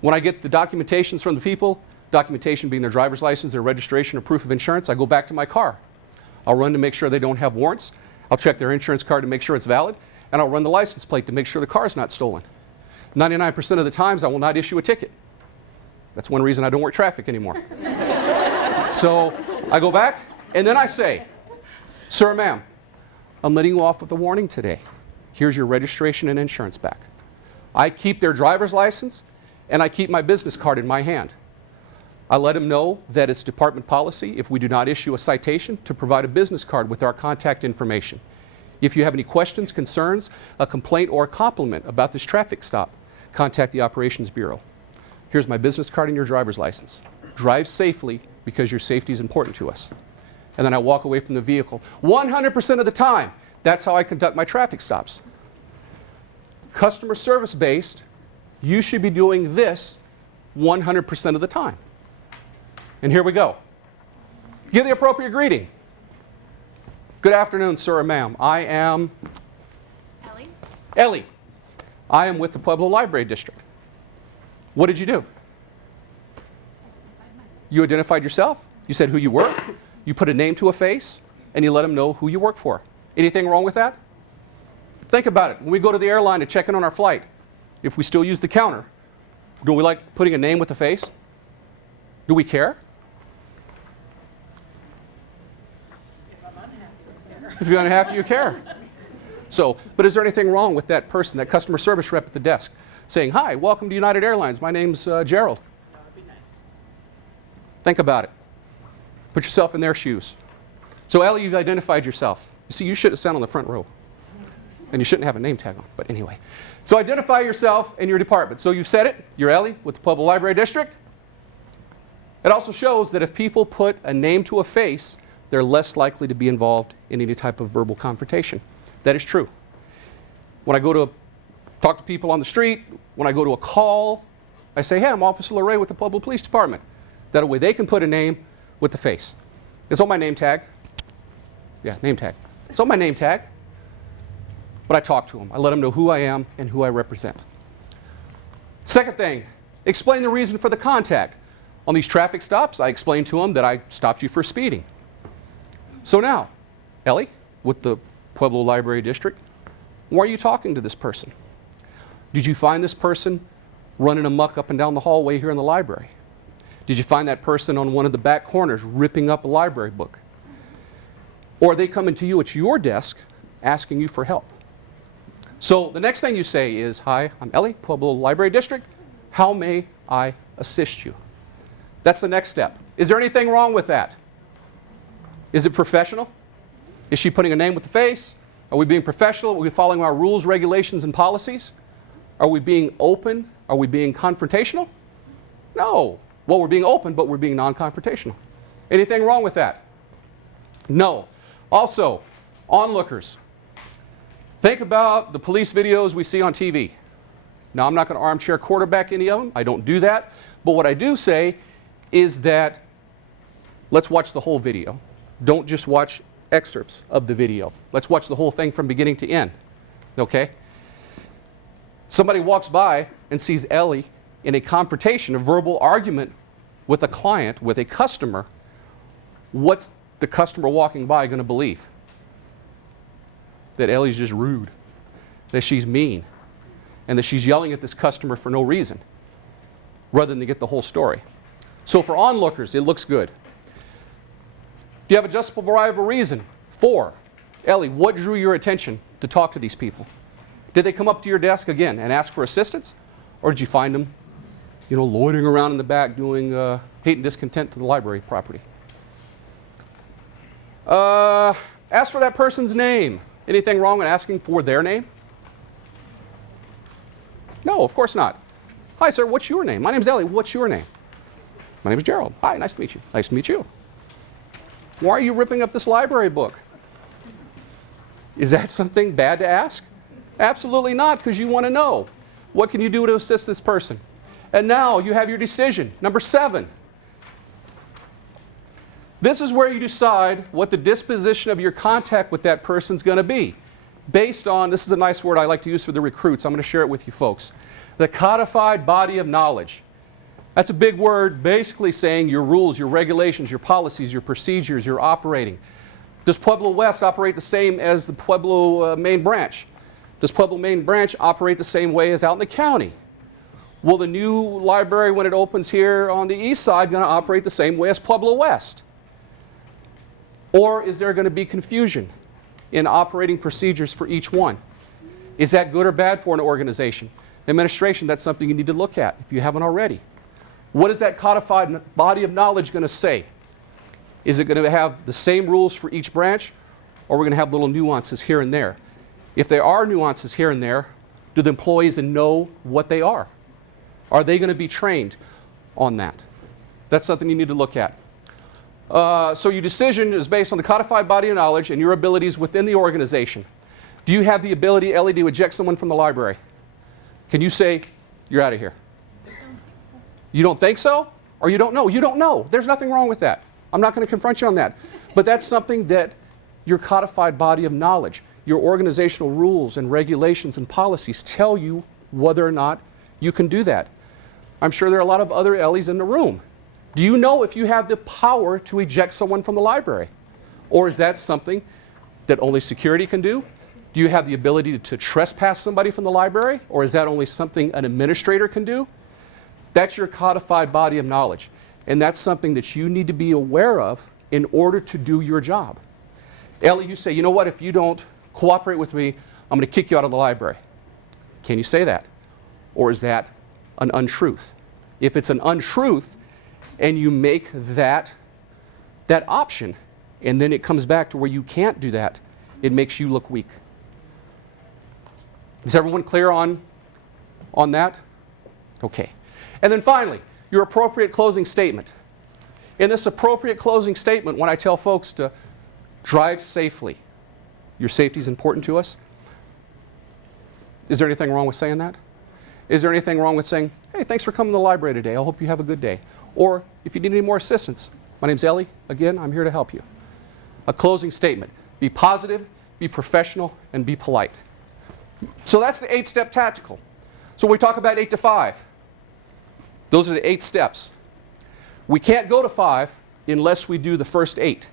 When I get the documentations from the people, documentation being their driver's license, their registration, or proof of insurance, I go back to my car. I'll run to make sure they don't have warrants. I'll check their insurance card to make sure it's valid, and I'll run the license plate to make sure the car is not stolen. 99% of the times I will not issue a ticket. That's one reason I don't work traffic anymore. So I go back and then I say, sir, ma'am, I'm letting you off with a warning today. Here's your registration and insurance back. I keep their driver's license and I keep my business card in my hand. I let them know that it's department policy if we do not issue a citation to provide a business card with our contact information. If you have any questions, concerns, a complaint, or a compliment about this traffic stop, contact the Operations Bureau. Here's my business card and your driver's license. Drive safely because your safety is important to us. And then I walk away from the vehicle. 100% of the time, that's how I conduct my traffic stops. Customer service based, you should be doing this 100% of the time. And here we go. Give the appropriate greeting. Good afternoon, sir or ma'am. I am Ellie? Ellie. I am with the Pueblo Library District. What did you do? You identified yourself. You said who you were. You put a name to a face, and you let them know who you work for. Anything wrong with that? Think about it. When we go to the airline to check in on our flight, if we still use the counter, do we like putting a name with a face? Do we care? If you're unhappy, you care. So, but is there anything wrong with that person, that customer service rep at the desk, saying, hi, welcome to United Airlines. My name's Gerald. That would be nice. Think about it. Put yourself in their shoes. So, Ellie, you've identified yourself. You see, you should have sat on the front row. And you shouldn't have a name tag on, but anyway. So identify yourself and your department. So you've said it. You're Ellie with the Pueblo Library District. It also shows that if people put a name to a face, they're less likely to be involved in any type of verbal confrontation. That is true. When I go to talk to people on the street, when I go to a call, I say, hey, I'm Officer LeRay with the Pueblo Police Department. That way they can put a name with the face. It's on my name tag. Yeah, name tag. It's on my name tag. But I talk to them. I let them know who I am and who I represent. Second thing, explain the reason for the contact. On these traffic stops, I explain to them that I stopped you for speeding. So now, Ellie, with the Pueblo Library District, why are you talking to this person? Did you find this person running amok up and down the hallway here in the library? Did you find that person on one of the back corners ripping up a library book? Or are they coming to you at your desk asking you for help? So the next thing you say is, hi, I'm Ellie, Pueblo Library District. How may I assist you? That's the next step. Is there anything wrong with that? Is it professional? Is she putting a name with the face? Are we being professional? Are we following our rules, regulations, and policies? Are we being open? Are we being confrontational? No. Well, we're being open, but we're being non-confrontational. Anything wrong with that? No. Also, onlookers. Think about the police videos we see on TV. Now, I'm not going to armchair quarterback any of them. I don't do that. But what I do say is that let's watch the whole video. Don't just watch excerpts of the video. Let's watch the whole thing from beginning to end. Okay? Somebody walks by and sees Ellie in a confrontation, a verbal argument with a client, with a customer. What's the customer walking by going to believe? That Ellie's just rude, that she's mean, and that she's yelling at this customer for no reason, rather than to get the whole story. So for onlookers, it looks good. Do you have a justifiable reason? 4, Ellie, what drew your attention to talk to these people? Did they come up to your desk again and ask for assistance? Or did you find them, loitering around in the back doing hate and discontent to the library property? Ask for that person's name. Anything wrong with asking for their name? No, of course not. Hi, sir, what's your name? My name's Ellie. What's your name? My name is Gerald. Hi, nice to meet you. Nice to meet you. Why are you ripping up this library book? Is that something bad to ask? Absolutely not, because you want to know. What can you do to assist this person? And now you have your decision. Number 7. This is where you decide what the disposition of your contact with that person is going to be. Based on, this is a nice word I like to use for the recruits. I'm going to share it with you folks. The codified body of knowledge. That's a big word, basically saying your rules, your regulations, your policies, your procedures, your operating. Does Pueblo West operate the same as the Pueblo main branch? Does Pueblo main branch operate the same way as out in the county? Will the new library, when it opens here on the east side, going to operate the same way as Pueblo West? Or is there going to be confusion in operating procedures for each one? Is that good or bad for an organization? Administration, that's something you need to look at if you haven't already. What is that codified body of knowledge going to say? Is it going to have the same rules for each branch, or we're going to have little nuances here and there? If there are nuances here and there, do the employees know what they are? Are they going to be trained on that? That's something you need to look at. So your decision is based on the codified body of knowledge and your abilities within the organization. Do you have the ability, Ellie, to eject someone from the library? Can you say, you're out of here? You don't think so? Or you don't know? You don't know. There's nothing wrong with that. I'm not going to confront you on that. But that's something that your codified body of knowledge, your organizational rules and regulations and policies tell you whether or not you can do that. I'm sure there are a lot of other Ellies in the room. Do you know if you have the power to eject someone from the library? Or is that something that only security can do? Do you have the ability to trespass somebody from the library? Or is that only something an administrator can do? That's your codified body of knowledge. And that's something that you need to be aware of in order to do your job. Ellie, you say, you know what, if you don't cooperate with me, I'm going to kick you out of the library. Can you say that? Or is that an untruth? If it's an untruth and you make that option, and then it comes back to where you can't do that, it makes you look weak. Is everyone clear on that? Okay. And then finally, your appropriate closing statement. In this appropriate closing statement, when I tell folks to drive safely, your safety is important to us. Is there anything wrong with saying that? Is there anything wrong with saying, hey, thanks for coming to the library today. I hope you have a good day. Or if you need any more assistance, my name's Ellie. Again, I'm here to help you. A closing statement. Be positive, be professional, and be polite. So that's the 8-step tactical. So we talk about 8 to 5. Those are the 8 steps. We can't go to 5 unless we do the first 8.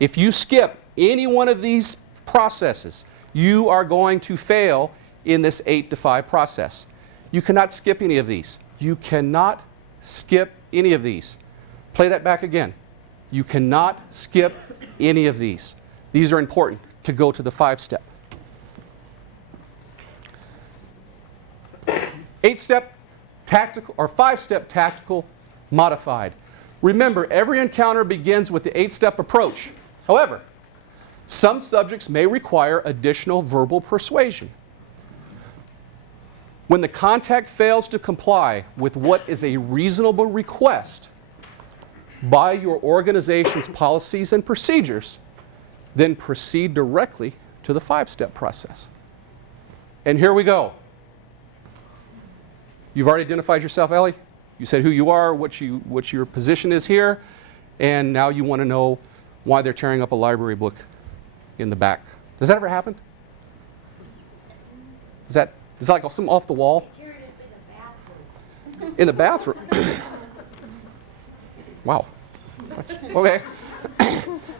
If you skip any one of these processes, you are going to fail in this 8 to 5 process. You cannot skip any of these. You cannot skip any of these. Play that back again. You cannot skip any of these. These are important to go to the 5-step. 8-step tactical or 5-step tactical modified. Remember, every encounter begins with the 8-step approach. However, some subjects may require additional verbal persuasion. When the contact fails to comply with what is a reasonable request by your organization's policies and procedures, then proceed directly to the 5-step process. And here we go. You've already identified yourself, Ellie. You said who you are, what your position is here, and now you want to know why they're tearing up a library book in the back. Does that ever happen? Is that like something off the wall? In the bathroom? Wow. That's, okay.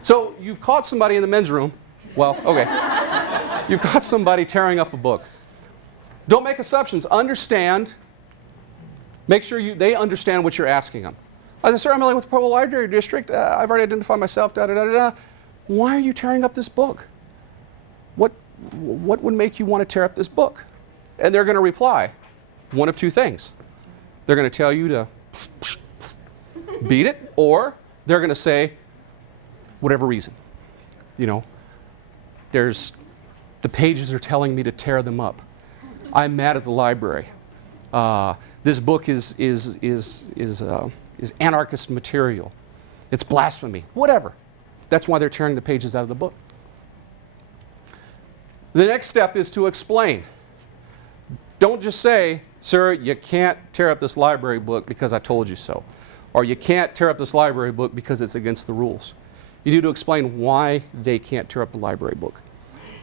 So you've caught somebody in the men's room. Well, okay. You've caught somebody tearing up a book. Don't make assumptions. Understand. Make sure they understand what you're asking them. I said, sir, I'm with the Pueblo Library District. I've already identified myself, da-da-da-da-da. Why are you tearing up this book? What would make you want to tear up this book? And they're going to reply one of two things. They're going to tell you to beat it, or they're going to say, whatever reason. You know, the pages are telling me to tear them up. I'm mad at the library. This book is anarchist material. It's blasphemy. Whatever. That's why they're tearing the pages out of the book. The next step is to explain. Don't just say, sir, you can't tear up this library book because I told you so. Or you can't tear up this library book because it's against the rules. You need to explain why they can't tear up the library book.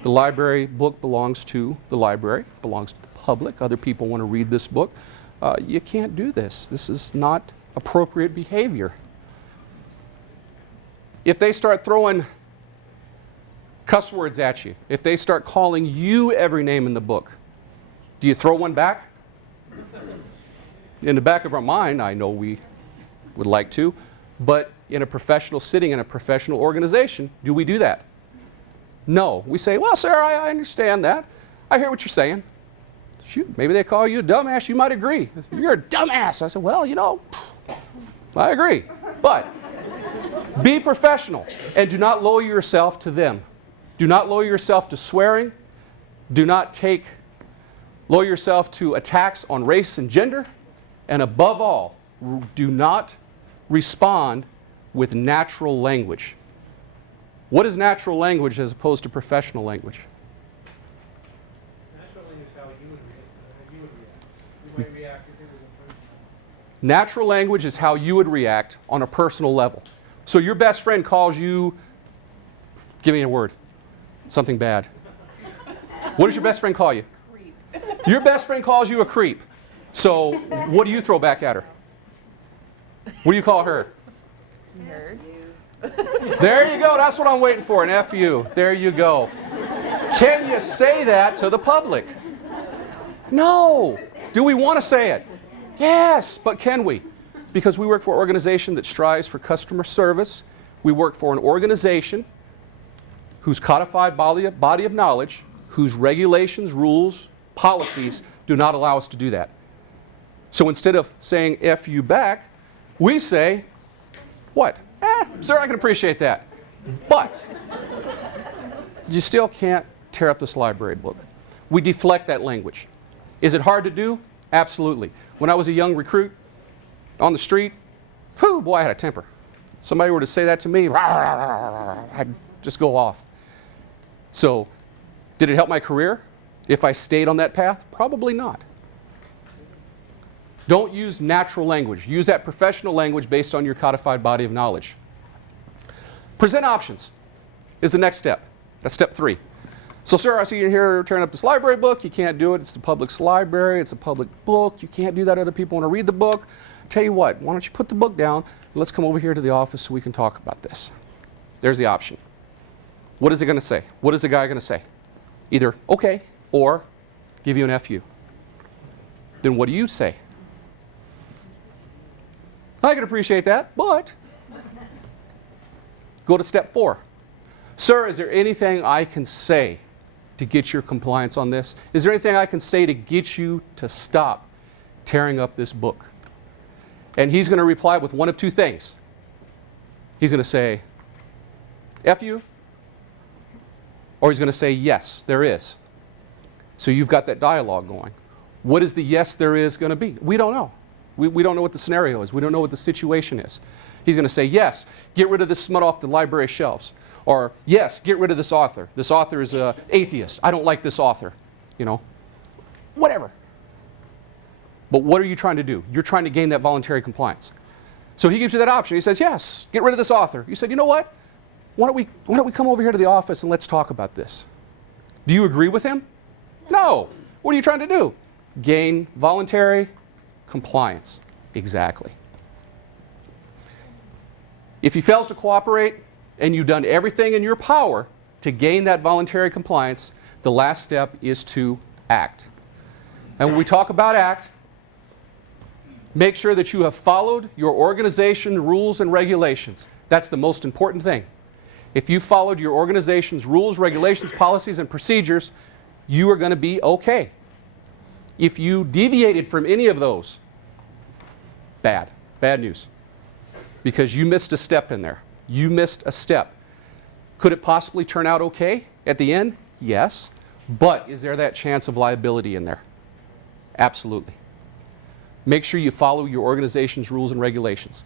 The library book belongs to the library, belongs to the public. Other people want to read this book. You can't do this. This is not appropriate behavior. If they start throwing cuss words at you, if they start calling you every name in the book, do you throw one back? In the back of our mind, I know we would like to, but in a professional setting, in a professional organization, do we do that? No. We say, well, sir, I understand that. I hear what you're saying. Shoot, maybe they call you a dumbass. You might agree. You're a dumbass. I said, well, you know, I agree. But be professional and do not lower yourself to them. Do not lower yourself to swearing. Do not lower yourself to attacks on race and gender. And above all, do not respond with natural language. What is natural language as opposed to professional language? Natural language is how you would react. You might react if it was a person. Natural language is how you would react on a personal level. So your best friend calls you, give me a word, something bad. What does your best friend call you? Creep. Your best friend calls you a creep. So what do you throw back at her? What do you call her? Nerd. There you go. That's what I'm waiting for, an F you. There you go. Can you say that to the public? No. Do we want to say it? Yes, but can we? Because we work for an organization that strives for customer service. We work for an organization whose codified body of knowledge, whose regulations, rules, policies do not allow us to do that. So instead of saying F you back, we say, what? Sir, I can appreciate that. But you still can't tear up this library book. We deflect that language. Is it hard to do? Absolutely. When I was a young recruit on the street, whew, boy, I had a temper. Somebody were to say that to me, I'd just go off. So, did it help my career? If I stayed on that path? Probably not. Don't use natural language. Use that professional language based on your codified body of knowledge. Present options is the next step. That's step 3. So, sir, I see you're here tearing up this library book. You can't do it. It's the public's library. It's a public book. You can't do that. Other people want to read the book. Tell you what, why don't you put the book down and let's come over here to the office so we can talk about this. There's the option. What is it going to say? What is the guy going to say? Either okay or give you an FU. Then what do you say? I can appreciate that, but go to step 4. Sir, is there anything I can say to get your compliance on this? Is there anything I can say to get you to stop tearing up this book? And he's going to reply with one of two things. He's going to say, F you, or he's going to say, yes, there is. So you've got that dialogue going. What is the yes, there is going to be? We don't know. We don't know what the scenario is. We don't know what the situation is. He's going to say, yes, get rid of this smut off the library shelves. Or, yes, get rid of this author. This author is an atheist. I don't like this author. You know, whatever. But what are you trying to do? You're trying to gain that voluntary compliance. So he gives you that option. He says, yes, get rid of this author. You said, you know what? Why don't we come over here to the office and let's talk about this? Do you agree with him? No. What are you trying to do? Gain voluntary compliance. Exactly. If he fails to cooperate and you've done everything in your power to gain that voluntary compliance, the last step is to act. And when we talk about act, make sure that you have followed your organization rules and regulations. That's the most important thing. If you followed your organization's rules, regulations, policies, and procedures, you are going to be okay. If you deviated from any of those, bad news. Because you missed a step in there. You missed a step. Could it possibly turn out okay at the end? Yes. But is there that chance of liability in there? Absolutely. Make sure you follow your organization's rules and regulations.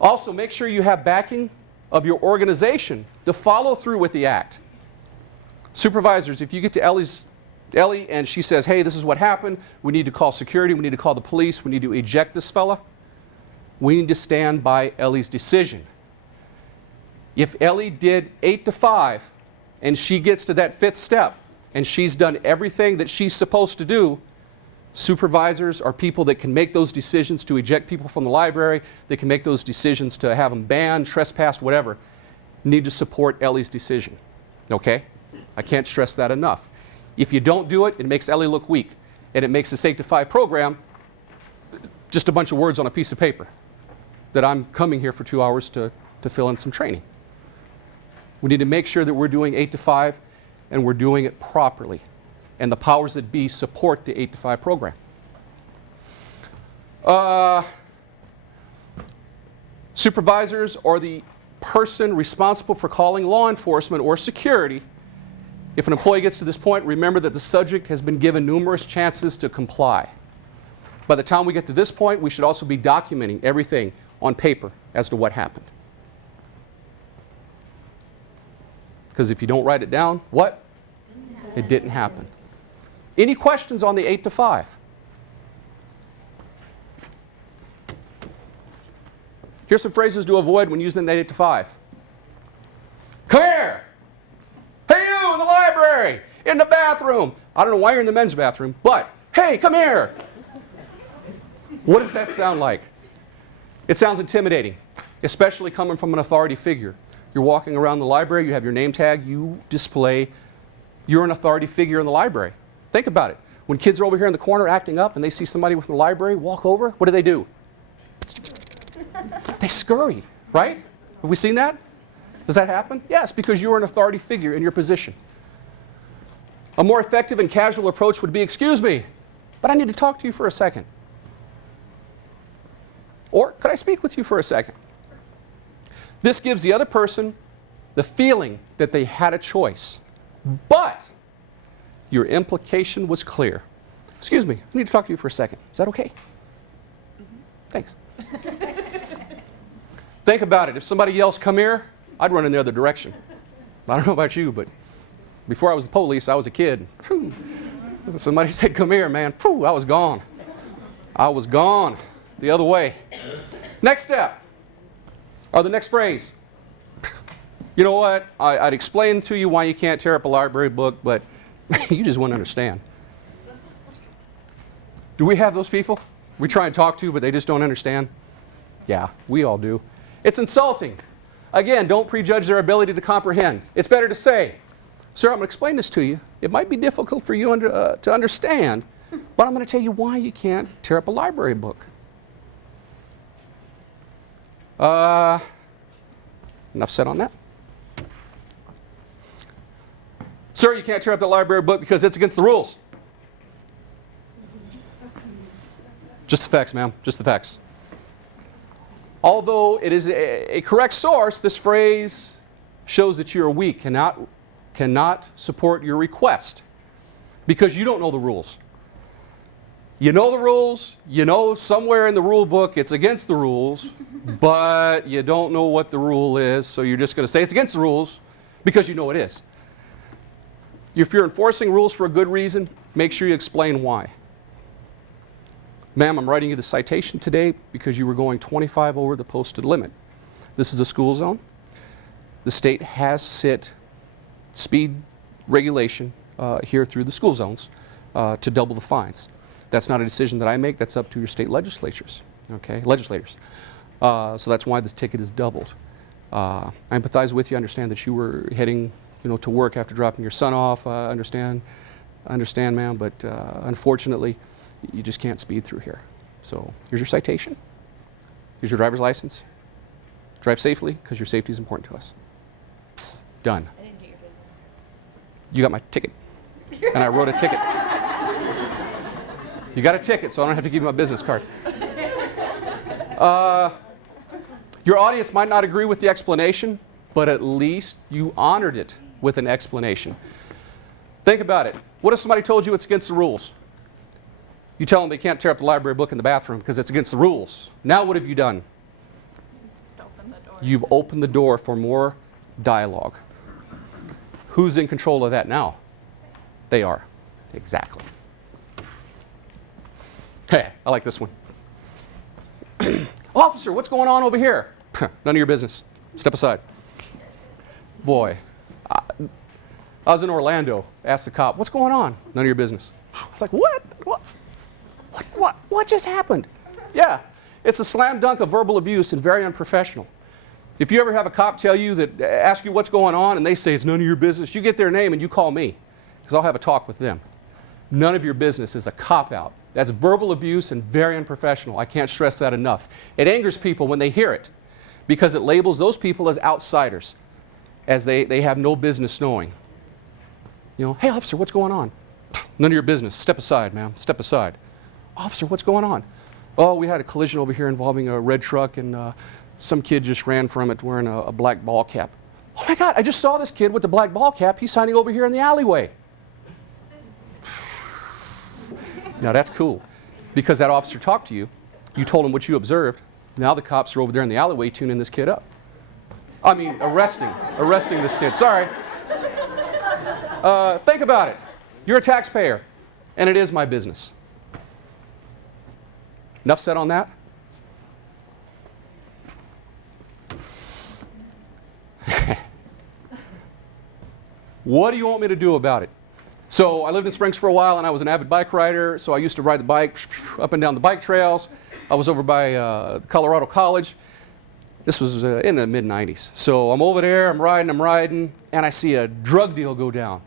Also, make sure you have backing of your organization to follow through with the act. Supervisors, if you get to Ellie and she says, hey, this is what happened, we need to call security, we need to call the police, we need to eject this fella, we need to stand by Ellie's decision. If Ellie did 8 to 5 and she gets to that 5th step and she's done everything that she's supposed to do, supervisors are people that can make those decisions to eject people from the library, they can make those decisions to have them banned, trespassed, whatever, need to support Ellie's decision. Okay? I can't stress that enough. If you don't do it, it makes Ellie look weak, and it makes the 8 to 5 program just a bunch of words on a piece of paper that I'm coming here for 2 hours to fill in some training. We need to make sure that we're doing 8 to 5 and we're doing it properly. And the powers that be support the 8 to 5 program. Supervisors or the person responsible for calling law enforcement or security. If an employee gets to this point, remember that the subject has been given numerous chances to comply. By the time we get to this point, we should also be documenting everything on paper as to what happened. Because if you don't write it down, what? It didn't happen. Any questions on the 8 to 5? Here's some phrases to avoid when using the 8 to 5. Come here! Hey, you in the library! In the bathroom! I don't know why you're in the men's bathroom, but hey, come here! What does that sound like? It sounds intimidating, especially coming from an authority figure. You're walking around the library, you have your name tag, you display you're an authority figure in the library. Think about it. When kids are over here in the corner acting up and they see somebody from the library walk over, what do? They scurry, right? Have we seen that? Does that happen? Yes, because you're an authority figure in your position. A more effective and casual approach would be, excuse me, but I need to talk to you for a second. Or, could I speak with you for a second? This gives the other person the feeling that they had a choice. But your implication was clear. Excuse me, I need to talk to you for a second. Is that okay? Thanks. Think about it. If somebody yells, come here, I'd run in the other direction. I don't know about you, but before I was the police, I was a kid. Somebody said, come here, man. I was gone. I was gone the other way. Next step, or the next phrase. You know what? I'd explain to you why you can't tear up a library book, but you just wouldn't understand. Do we have those people? We try and talk to, but they just don't understand? Yeah, we all do. It's insulting. Again, don't prejudge their ability to comprehend. It's better to say, sir, I'm going to explain this to you. It might be difficult for you to understand, but I'm going to tell you why you can't tear up a library book. Enough said on that. Sir, you can't tear up the library book because it's against the rules. Just the facts, ma'am. Just the facts. Although it is a correct source, this phrase shows that you are weak, cannot support your request because you don't know the rules. You know the rules, you know somewhere in the rule book it's against the rules, but you don't know what the rule is, so you're just going to say it's against the rules because you know it is. If you're enforcing rules for a good reason, make sure you explain why. Ma'am, I'm writing you the citation today because you were going 25 over the posted limit. This is a school zone. The state has set speed regulation here through the school zones to double the fines. That's not a decision that I make. That's up to your state legislatures, okay, legislators. So that's why this ticket is doubled. I empathize with you. I understand that you were heading, to work after dropping your son off. I understand, ma'am, but unfortunately, you just can't speed through here. So here's your citation. Here's your driver's license. Drive safely, because your safety is important to us. Done. I didn't get your business card. You got my ticket, and I wrote a ticket. You got a ticket, so I don't have to give you my business card. Your audience might not agree with the explanation, but at least you honored it with an explanation. Think about it. What if somebody told you it's against the rules? You tell them they can't tear up the library book in the bathroom because it's against the rules. Now what have you done? Open the door. You've opened the door for more dialogue. Who's in control of that now? They are. Exactly. Hey, I like this one. Officer, what's going on over here? None of your business. Step aside. Boy, I was in Orlando. Asked the cop, what's going on? None of your business. I was like, what? What just happened? Yeah, it's a slam dunk of verbal abuse and very unprofessional. If you ever have a cop tell you that, ask you what's going on, and they say it's none of your business, you get their name and you call me, because I'll have a talk with them. None of your business is a cop-out. That's verbal abuse and very unprofessional. I can't stress that enough. It angers people when they hear it, because it labels those people as outsiders, as they have no business knowing. Hey, officer, what's going on? None of your business. Step aside, ma'am. Step aside. Officer, what's going on? Oh, we had a collision over here involving a red truck, and some kid just ran from it wearing a black ball cap. Oh my God, I just saw this kid with the black ball cap. He's signing over here in the alleyway. Now that's cool, because that officer talked to you. You told him what you observed. Now the cops are over there in the alleyway tuning this kid up. I mean, arresting this kid. Sorry. Think about it. You're a taxpayer, and it is my business. Enough said on that? What do you want me to do about it? So I lived in Springs for a while, and I was an avid bike rider, so I used to ride the bike up and down the bike trails. I was over by Colorado College. This was in the mid-90s. So I'm over there, I'm riding, and I see a drug deal go down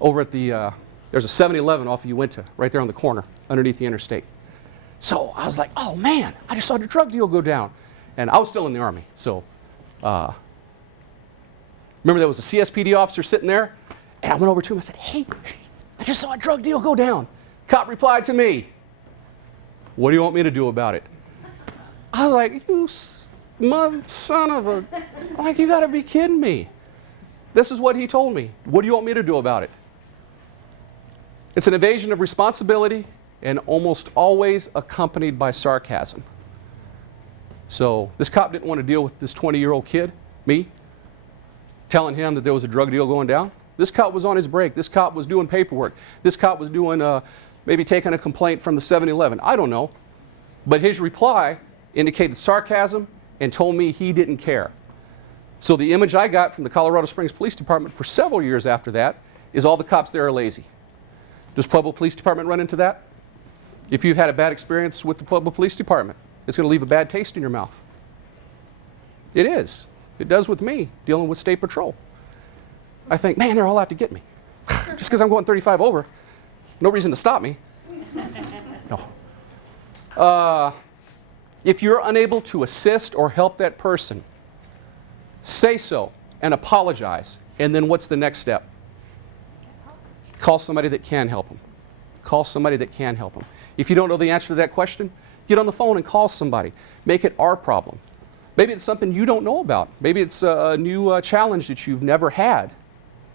over at the, there's a 7-Eleven off of Uinta, right there on the corner, underneath the interstate. So I was like, oh man, I just saw the drug deal go down. And I was still in the Army, so remember there was a CSPD officer sitting there, and I went over to him and said, hey, I just saw a drug deal go down. Cop replied to me, what do you want me to do about it? I was like, you son of a, I'm like, you gotta be kidding me. This is what he told me. What do you want me to do about it? It's an evasion of responsibility and almost always accompanied by sarcasm. So this cop didn't want to deal with this 20-year-old kid, me, telling him that there was a drug deal going down. This cop was on his break. This cop was doing paperwork. This cop was doing, maybe taking a complaint from the 7-Eleven. I don't know. But his reply indicated sarcasm and told me he didn't care. So the image I got from the Colorado Springs Police Department for several years after that is all the cops there are lazy. Does Pueblo Police Department run into that? If you've had a bad experience with the Pueblo Police Department, it's going to leave a bad taste in your mouth. It is. It does with me, dealing with State Patrol. I think, man, they're all out to get me. Just because I'm going 35 over, no reason to stop me. No. If you're unable to assist or help that person, say so and apologize. And then what's the next step? Call somebody that can help them. Call somebody that can help them. If you don't know the answer to that question, get on the phone and call somebody. Make it our problem. Maybe it's something you don't know about. Maybe it's a new challenge that you've never had.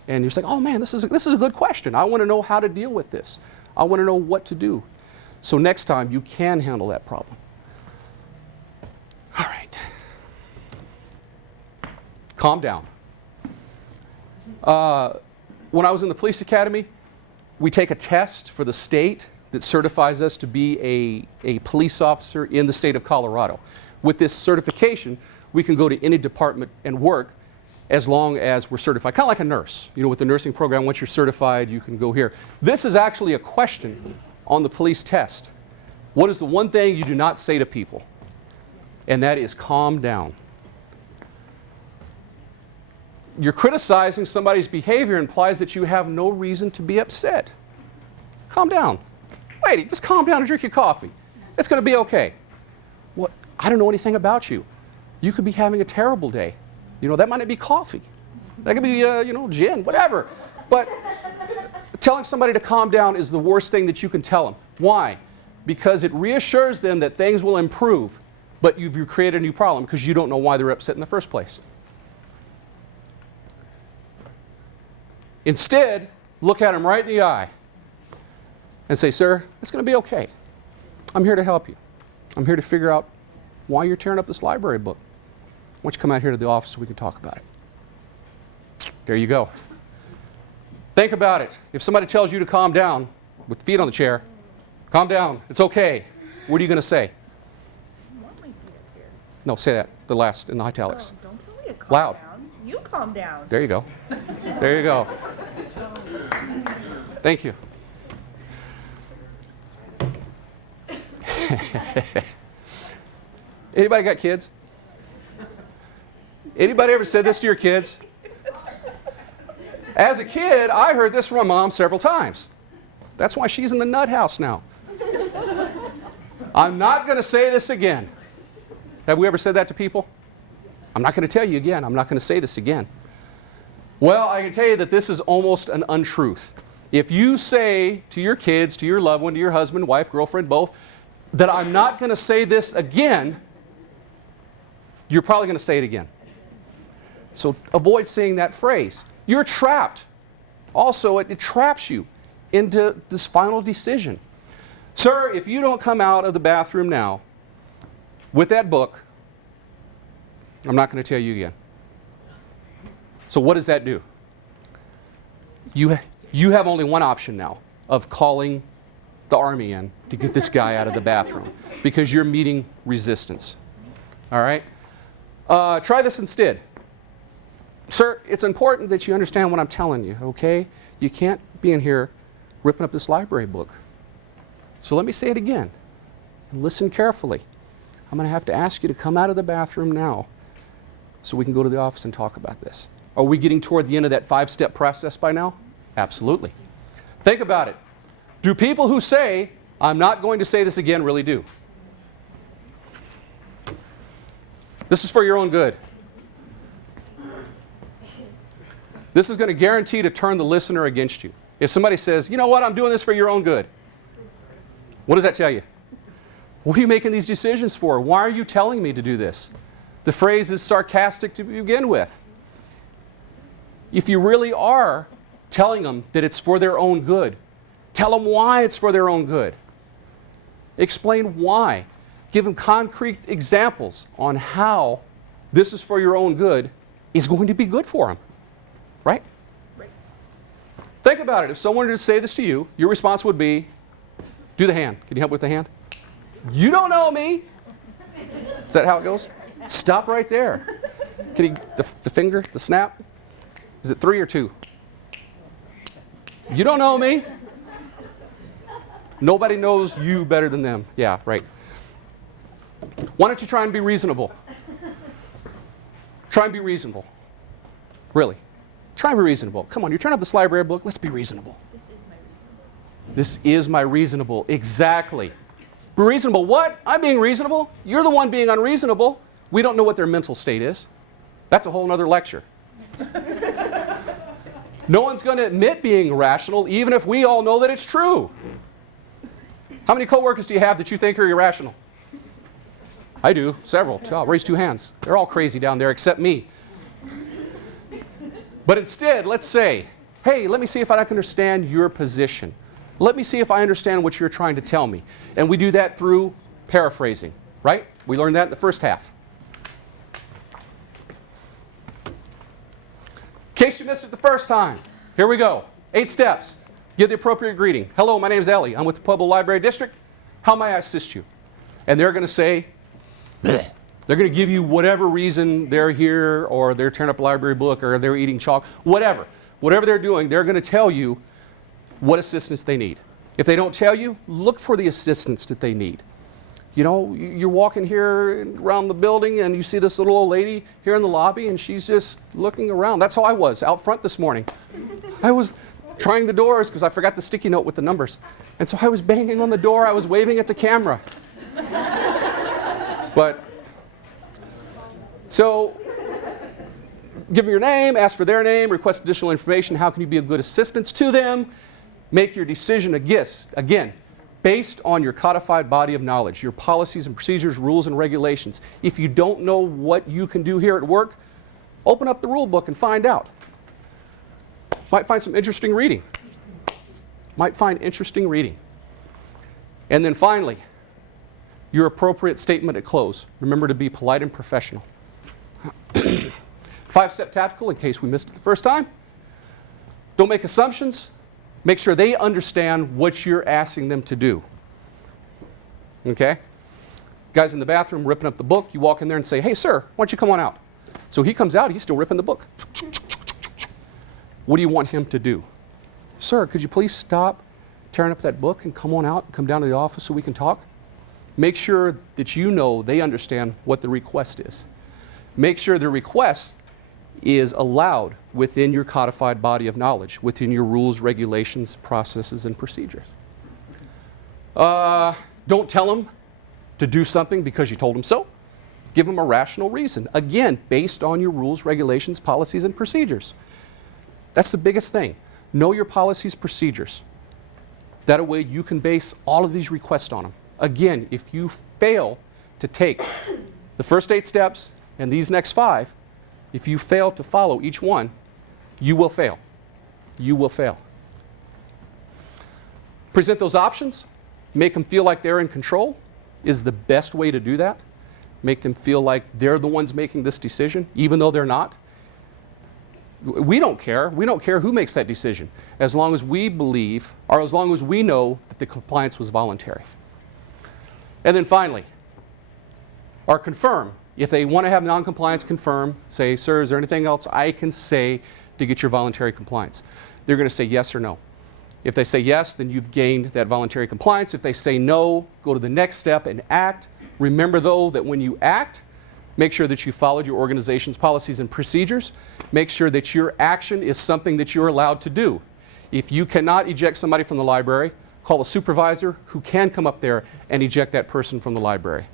And you're just like, oh man, this is a good question. I want to know how to deal with this. I want to know what to do. So next time you can handle that problem. All right. Calm down. When I was in the police academy, we take a test for the state that certifies us to be a police officer in the state of Colorado. With this certification, we can go to any department and work as long as we're certified. Kind of like a nurse. You know, with the nursing program, once you're certified, you can go here. This is actually a question on the police test. What is the one thing you do not say to people? And that is calm down. You're criticizing somebody's behavior implies that you have no reason to be upset. Calm down. Lady, just calm down and drink your coffee. It's going to be okay. What? I don't know anything about you. You could be having a terrible day. You know, that might not be coffee. That could be, you know, gin, whatever. But telling somebody to calm down is the worst thing that you can tell them. Why? Because it reassures them that things will improve, but you've created a new problem because you don't know why they're upset in the first place. Instead, look at them right in the eye and say, sir, it's going to be okay. I'm here to help you. I'm here to figure out why you're tearing up this library book. Why don't you come out here to the office so we can talk about it? There you go. Think about it. If somebody tells you to calm down with feet on the chair, calm down. It's okay. What are you going to say? No, say that. The last in the italics. Don't tell me to calm Loud. down. You calm down. There you go. There you go. Thank you. Anybody got kids? Anybody ever said this to your kids? As a kid, I heard this from my mom several times. That's why she's in the nut house now. I'm not going to say this again. Have we ever said that to people? I'm not going to tell you again. I'm not going to say this again. Well, I can tell you that this is almost an untruth. If you say to your kids, to your loved one, to your husband, wife, girlfriend, both, that I'm not going to say this again, you're probably going to say it again. So avoid saying that phrase. You're trapped. Also, it traps you into this final decision. Sir, if you don't come out of the bathroom now with that book, I'm not going to tell you again. So what does that do? You have only one option now of calling the army in to get this guy out of the bathroom because you're meeting resistance. All right? Try this instead. Sir, it's important that you understand what I'm telling you, okay? You can't be in here ripping up this library book. So let me say it again. And listen carefully. I'm going to have to ask you to come out of the bathroom now so we can go to the office and talk about this. Are we getting toward the end of that 5-step process by now? Absolutely. Think about it. Do people who say, I'm not going to say this again, really do? This is for your own good. This is going to guarantee to turn the listener against you. If somebody says, you know what, I'm doing this for your own good. What does that tell you? What are you making these decisions for? Why are you telling me to do this? The phrase is sarcastic to begin with. If you really are telling them that it's for their own good, tell them why it's for their own good. Explain why. Give them concrete examples on how this is for your own good is going to be good for them. Right? Right? Think about it. If someone were to say this to you, your response would be, do the hand. Can you help with the hand? You don't know me. Is that how it goes? Stop right there. Can you, the finger, the snap? Is it 3 or 2? You don't know me. Nobody knows you better than them. Yeah, right. Why don't you try and be reasonable? Try and be reasonable. Really. Try and be reasonable. Come on, you turn up this library book. Let's be reasonable. This is my reasonable. Exactly. Be reasonable. What? I'm being reasonable? You're the one being unreasonable. We don't know what their mental state is. That's a whole other lecture. No one's going to admit being rational, even if we all know that it's true. How many coworkers do you have that you think are irrational? I do. Several. I'll raise 2 hands. They're all crazy down there except me. But instead, let's say, hey, let me see if I can understand your position. Let me see if I understand what you're trying to tell me. And we do that through paraphrasing, right? We learned that in the first half. In case you missed it the first time, here we go. 8 steps. Give the appropriate greeting. Hello, my name is Ellie. I'm with the Pueblo Library District. How may I assist you? And they're going to say, bleh. They're going to give you whatever reason they're here, or they're tearing up a library book, or they're eating chalk, whatever. Whatever they're doing, they're going to tell you what assistance they need. If they don't tell you, look for the assistance that they need. You know, you're walking here around the building and you see this little old lady here in the lobby and she's just looking around. That's how I was out front this morning. I was trying the doors because I forgot the sticky note with the numbers. And so I was banging on the door, I was waving at the camera. But, so, give them your name, ask for their name, request additional information. How can you be of good assistance to them? Make your decision again, based on your codified body of knowledge, your policies and procedures, rules and regulations. If you don't know what you can do here at work, open up the rule book and find out. Might find some interesting reading. Might find interesting reading. And then finally, your appropriate statement at close. Remember to be polite and professional. 5-step tactical, in case we missed it the first time. Don't make assumptions. Make sure they understand what you're asking them to do. Okay? Guy's in the bathroom ripping up the book. You walk in there and say, hey, sir, why don't you come on out? So he comes out. He's still ripping the book. What do you want him to do? Sir, could you please stop tearing up that book and come on out and come down to the office so we can talk? Make sure that you know they understand what the request is. Make sure the request is allowed within your codified body of knowledge, within your rules, regulations, processes, and procedures. Don't tell them to do something because you told them so. Give them a rational reason. Again, based on your rules, regulations, policies, and procedures. That's the biggest thing. Know your policies, procedures. That way you can base all of these requests on them. Again, if you fail to take the first 8 steps and these next 5, if you fail to follow each one, you will fail. You will fail. Present those options. Make them feel like they're in control is the best way to do that. Make them feel like they're the ones making this decision, even though they're not. We don't care. We don't care who makes that decision, as long as we believe, or as long as we know that the compliance was voluntary. And then finally, or confirm. If they want to have non-compliance, confirm. Say, sir, is there anything else I can say to get your voluntary compliance? They're going to say yes or no. If they say yes, then you've gained that voluntary compliance. If they say no, go to the next step and act. Remember, though, that when you act, make sure that you followed your organization's policies and procedures. Make sure that your action is something that you're allowed to do. If you cannot eject somebody from the library, call a supervisor who can come up there and eject that person from the library.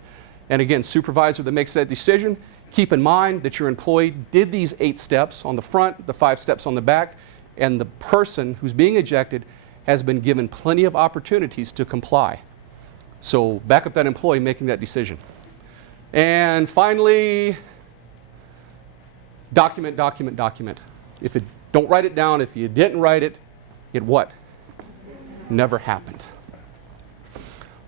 And again, supervisor that makes that decision, keep in mind that your employee did these 8 steps on the front, the 5 steps on the back, and the person who's being ejected has been given plenty of opportunities to comply. So back up that employee making that decision. And finally, document, document, document. Don't write it down. If you didn't write it, it what? Never happened.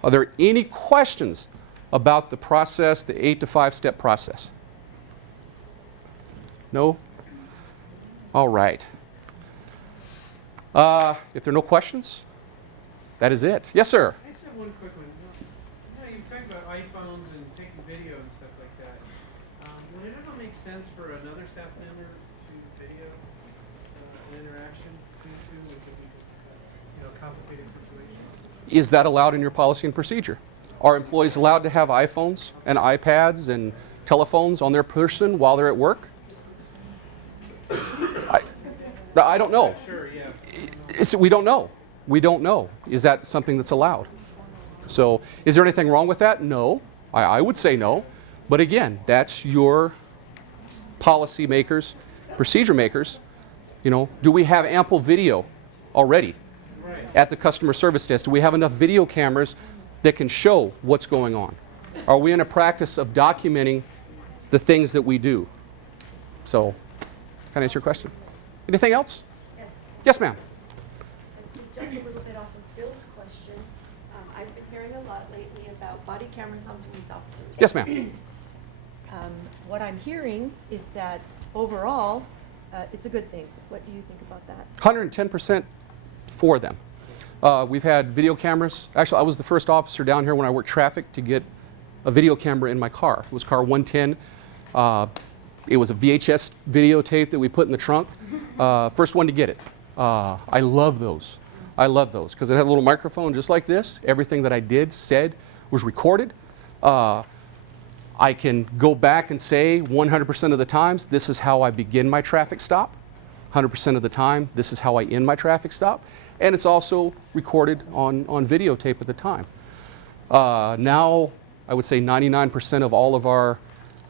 Are there any questions about the process, the 8 to 5-step process? No? All right. If there are no questions, that is it. Yes, sir? I just have one quick one. You talk about iPhones and taking video and stuff like that. Would it ever make sense for another staff member to video an interaction between two, which would be a complicated situation? Is that allowed in your policy and procedure? Are employees allowed to have iPhones and iPads and telephones on their person while they're at work? I don't know. Sure, yeah. We don't know. We don't know. Is that something that's allowed? So is there anything wrong with that? No. I would say no. But again, that's your policy makers, procedure makers. You know, do we have ample video already at the customer service desk? Do we have enough video cameras that can show what's going on? Are we in a practice of documenting the things that we do? So, can I answer your question? Anything else? Yes. Yes, ma'am. Just a little bit off of Bill's lot lately about body cameras on police officers. Yes, ma'am. What I'm hearing is that overall, it's a good thing. What do you think about that? 110% for them. We've had video cameras. Actually, I was the first officer down here when I worked traffic to get a video camera in my car. It was car 110. It was a VHS videotape that we put in the trunk. First one to get it. I love those. I love those because it had a little microphone just like this. Everything that I did, said, was recorded. I can go back and say 100% of the times, this is how I begin my traffic stop. 100% of the time, this is how I end my traffic stop. And it's also recorded on videotape at the time. Now, I would say 99% of all of our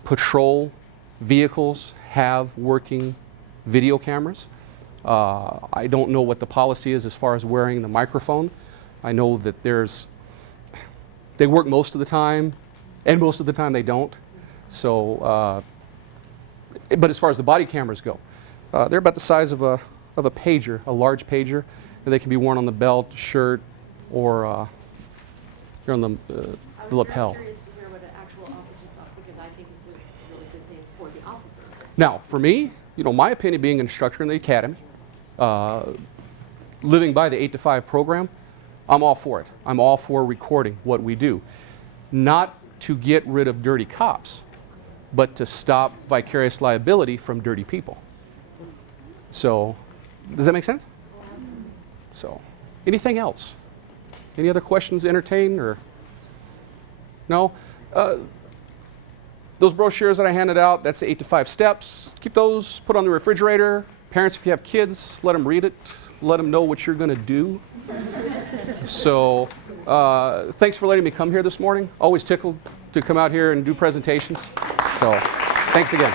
patrol vehicles have working video cameras. I don't know what the policy is as far as wearing the microphone. I know that they work most of the time, and most of the time they don't. So, but as far as the body cameras go, they're about the size of a pager, a large pager, and they can be worn on the belt, shirt, or here on the lapel. I'm curious to hear what an actual officer thought, because I think it's a really good thing for the officer. Now, for me, you know, my opinion being an instructor in the academy, living by the 8 to 5 program, I'm all for it. I'm all for recording what we do. Not to get rid of dirty cops, but to stop vicarious liability from dirty people. So, does that make sense? So, anything else? Any other questions to entertain, or? No? Those brochures that I handed out, that's the 8 to 5 steps. Keep those, put on the refrigerator. Parents, if you have kids, let them read it. Let them know what you're going to do. So, thanks for letting me come here this morning. Always tickled to come out here and do presentations. So, thanks again.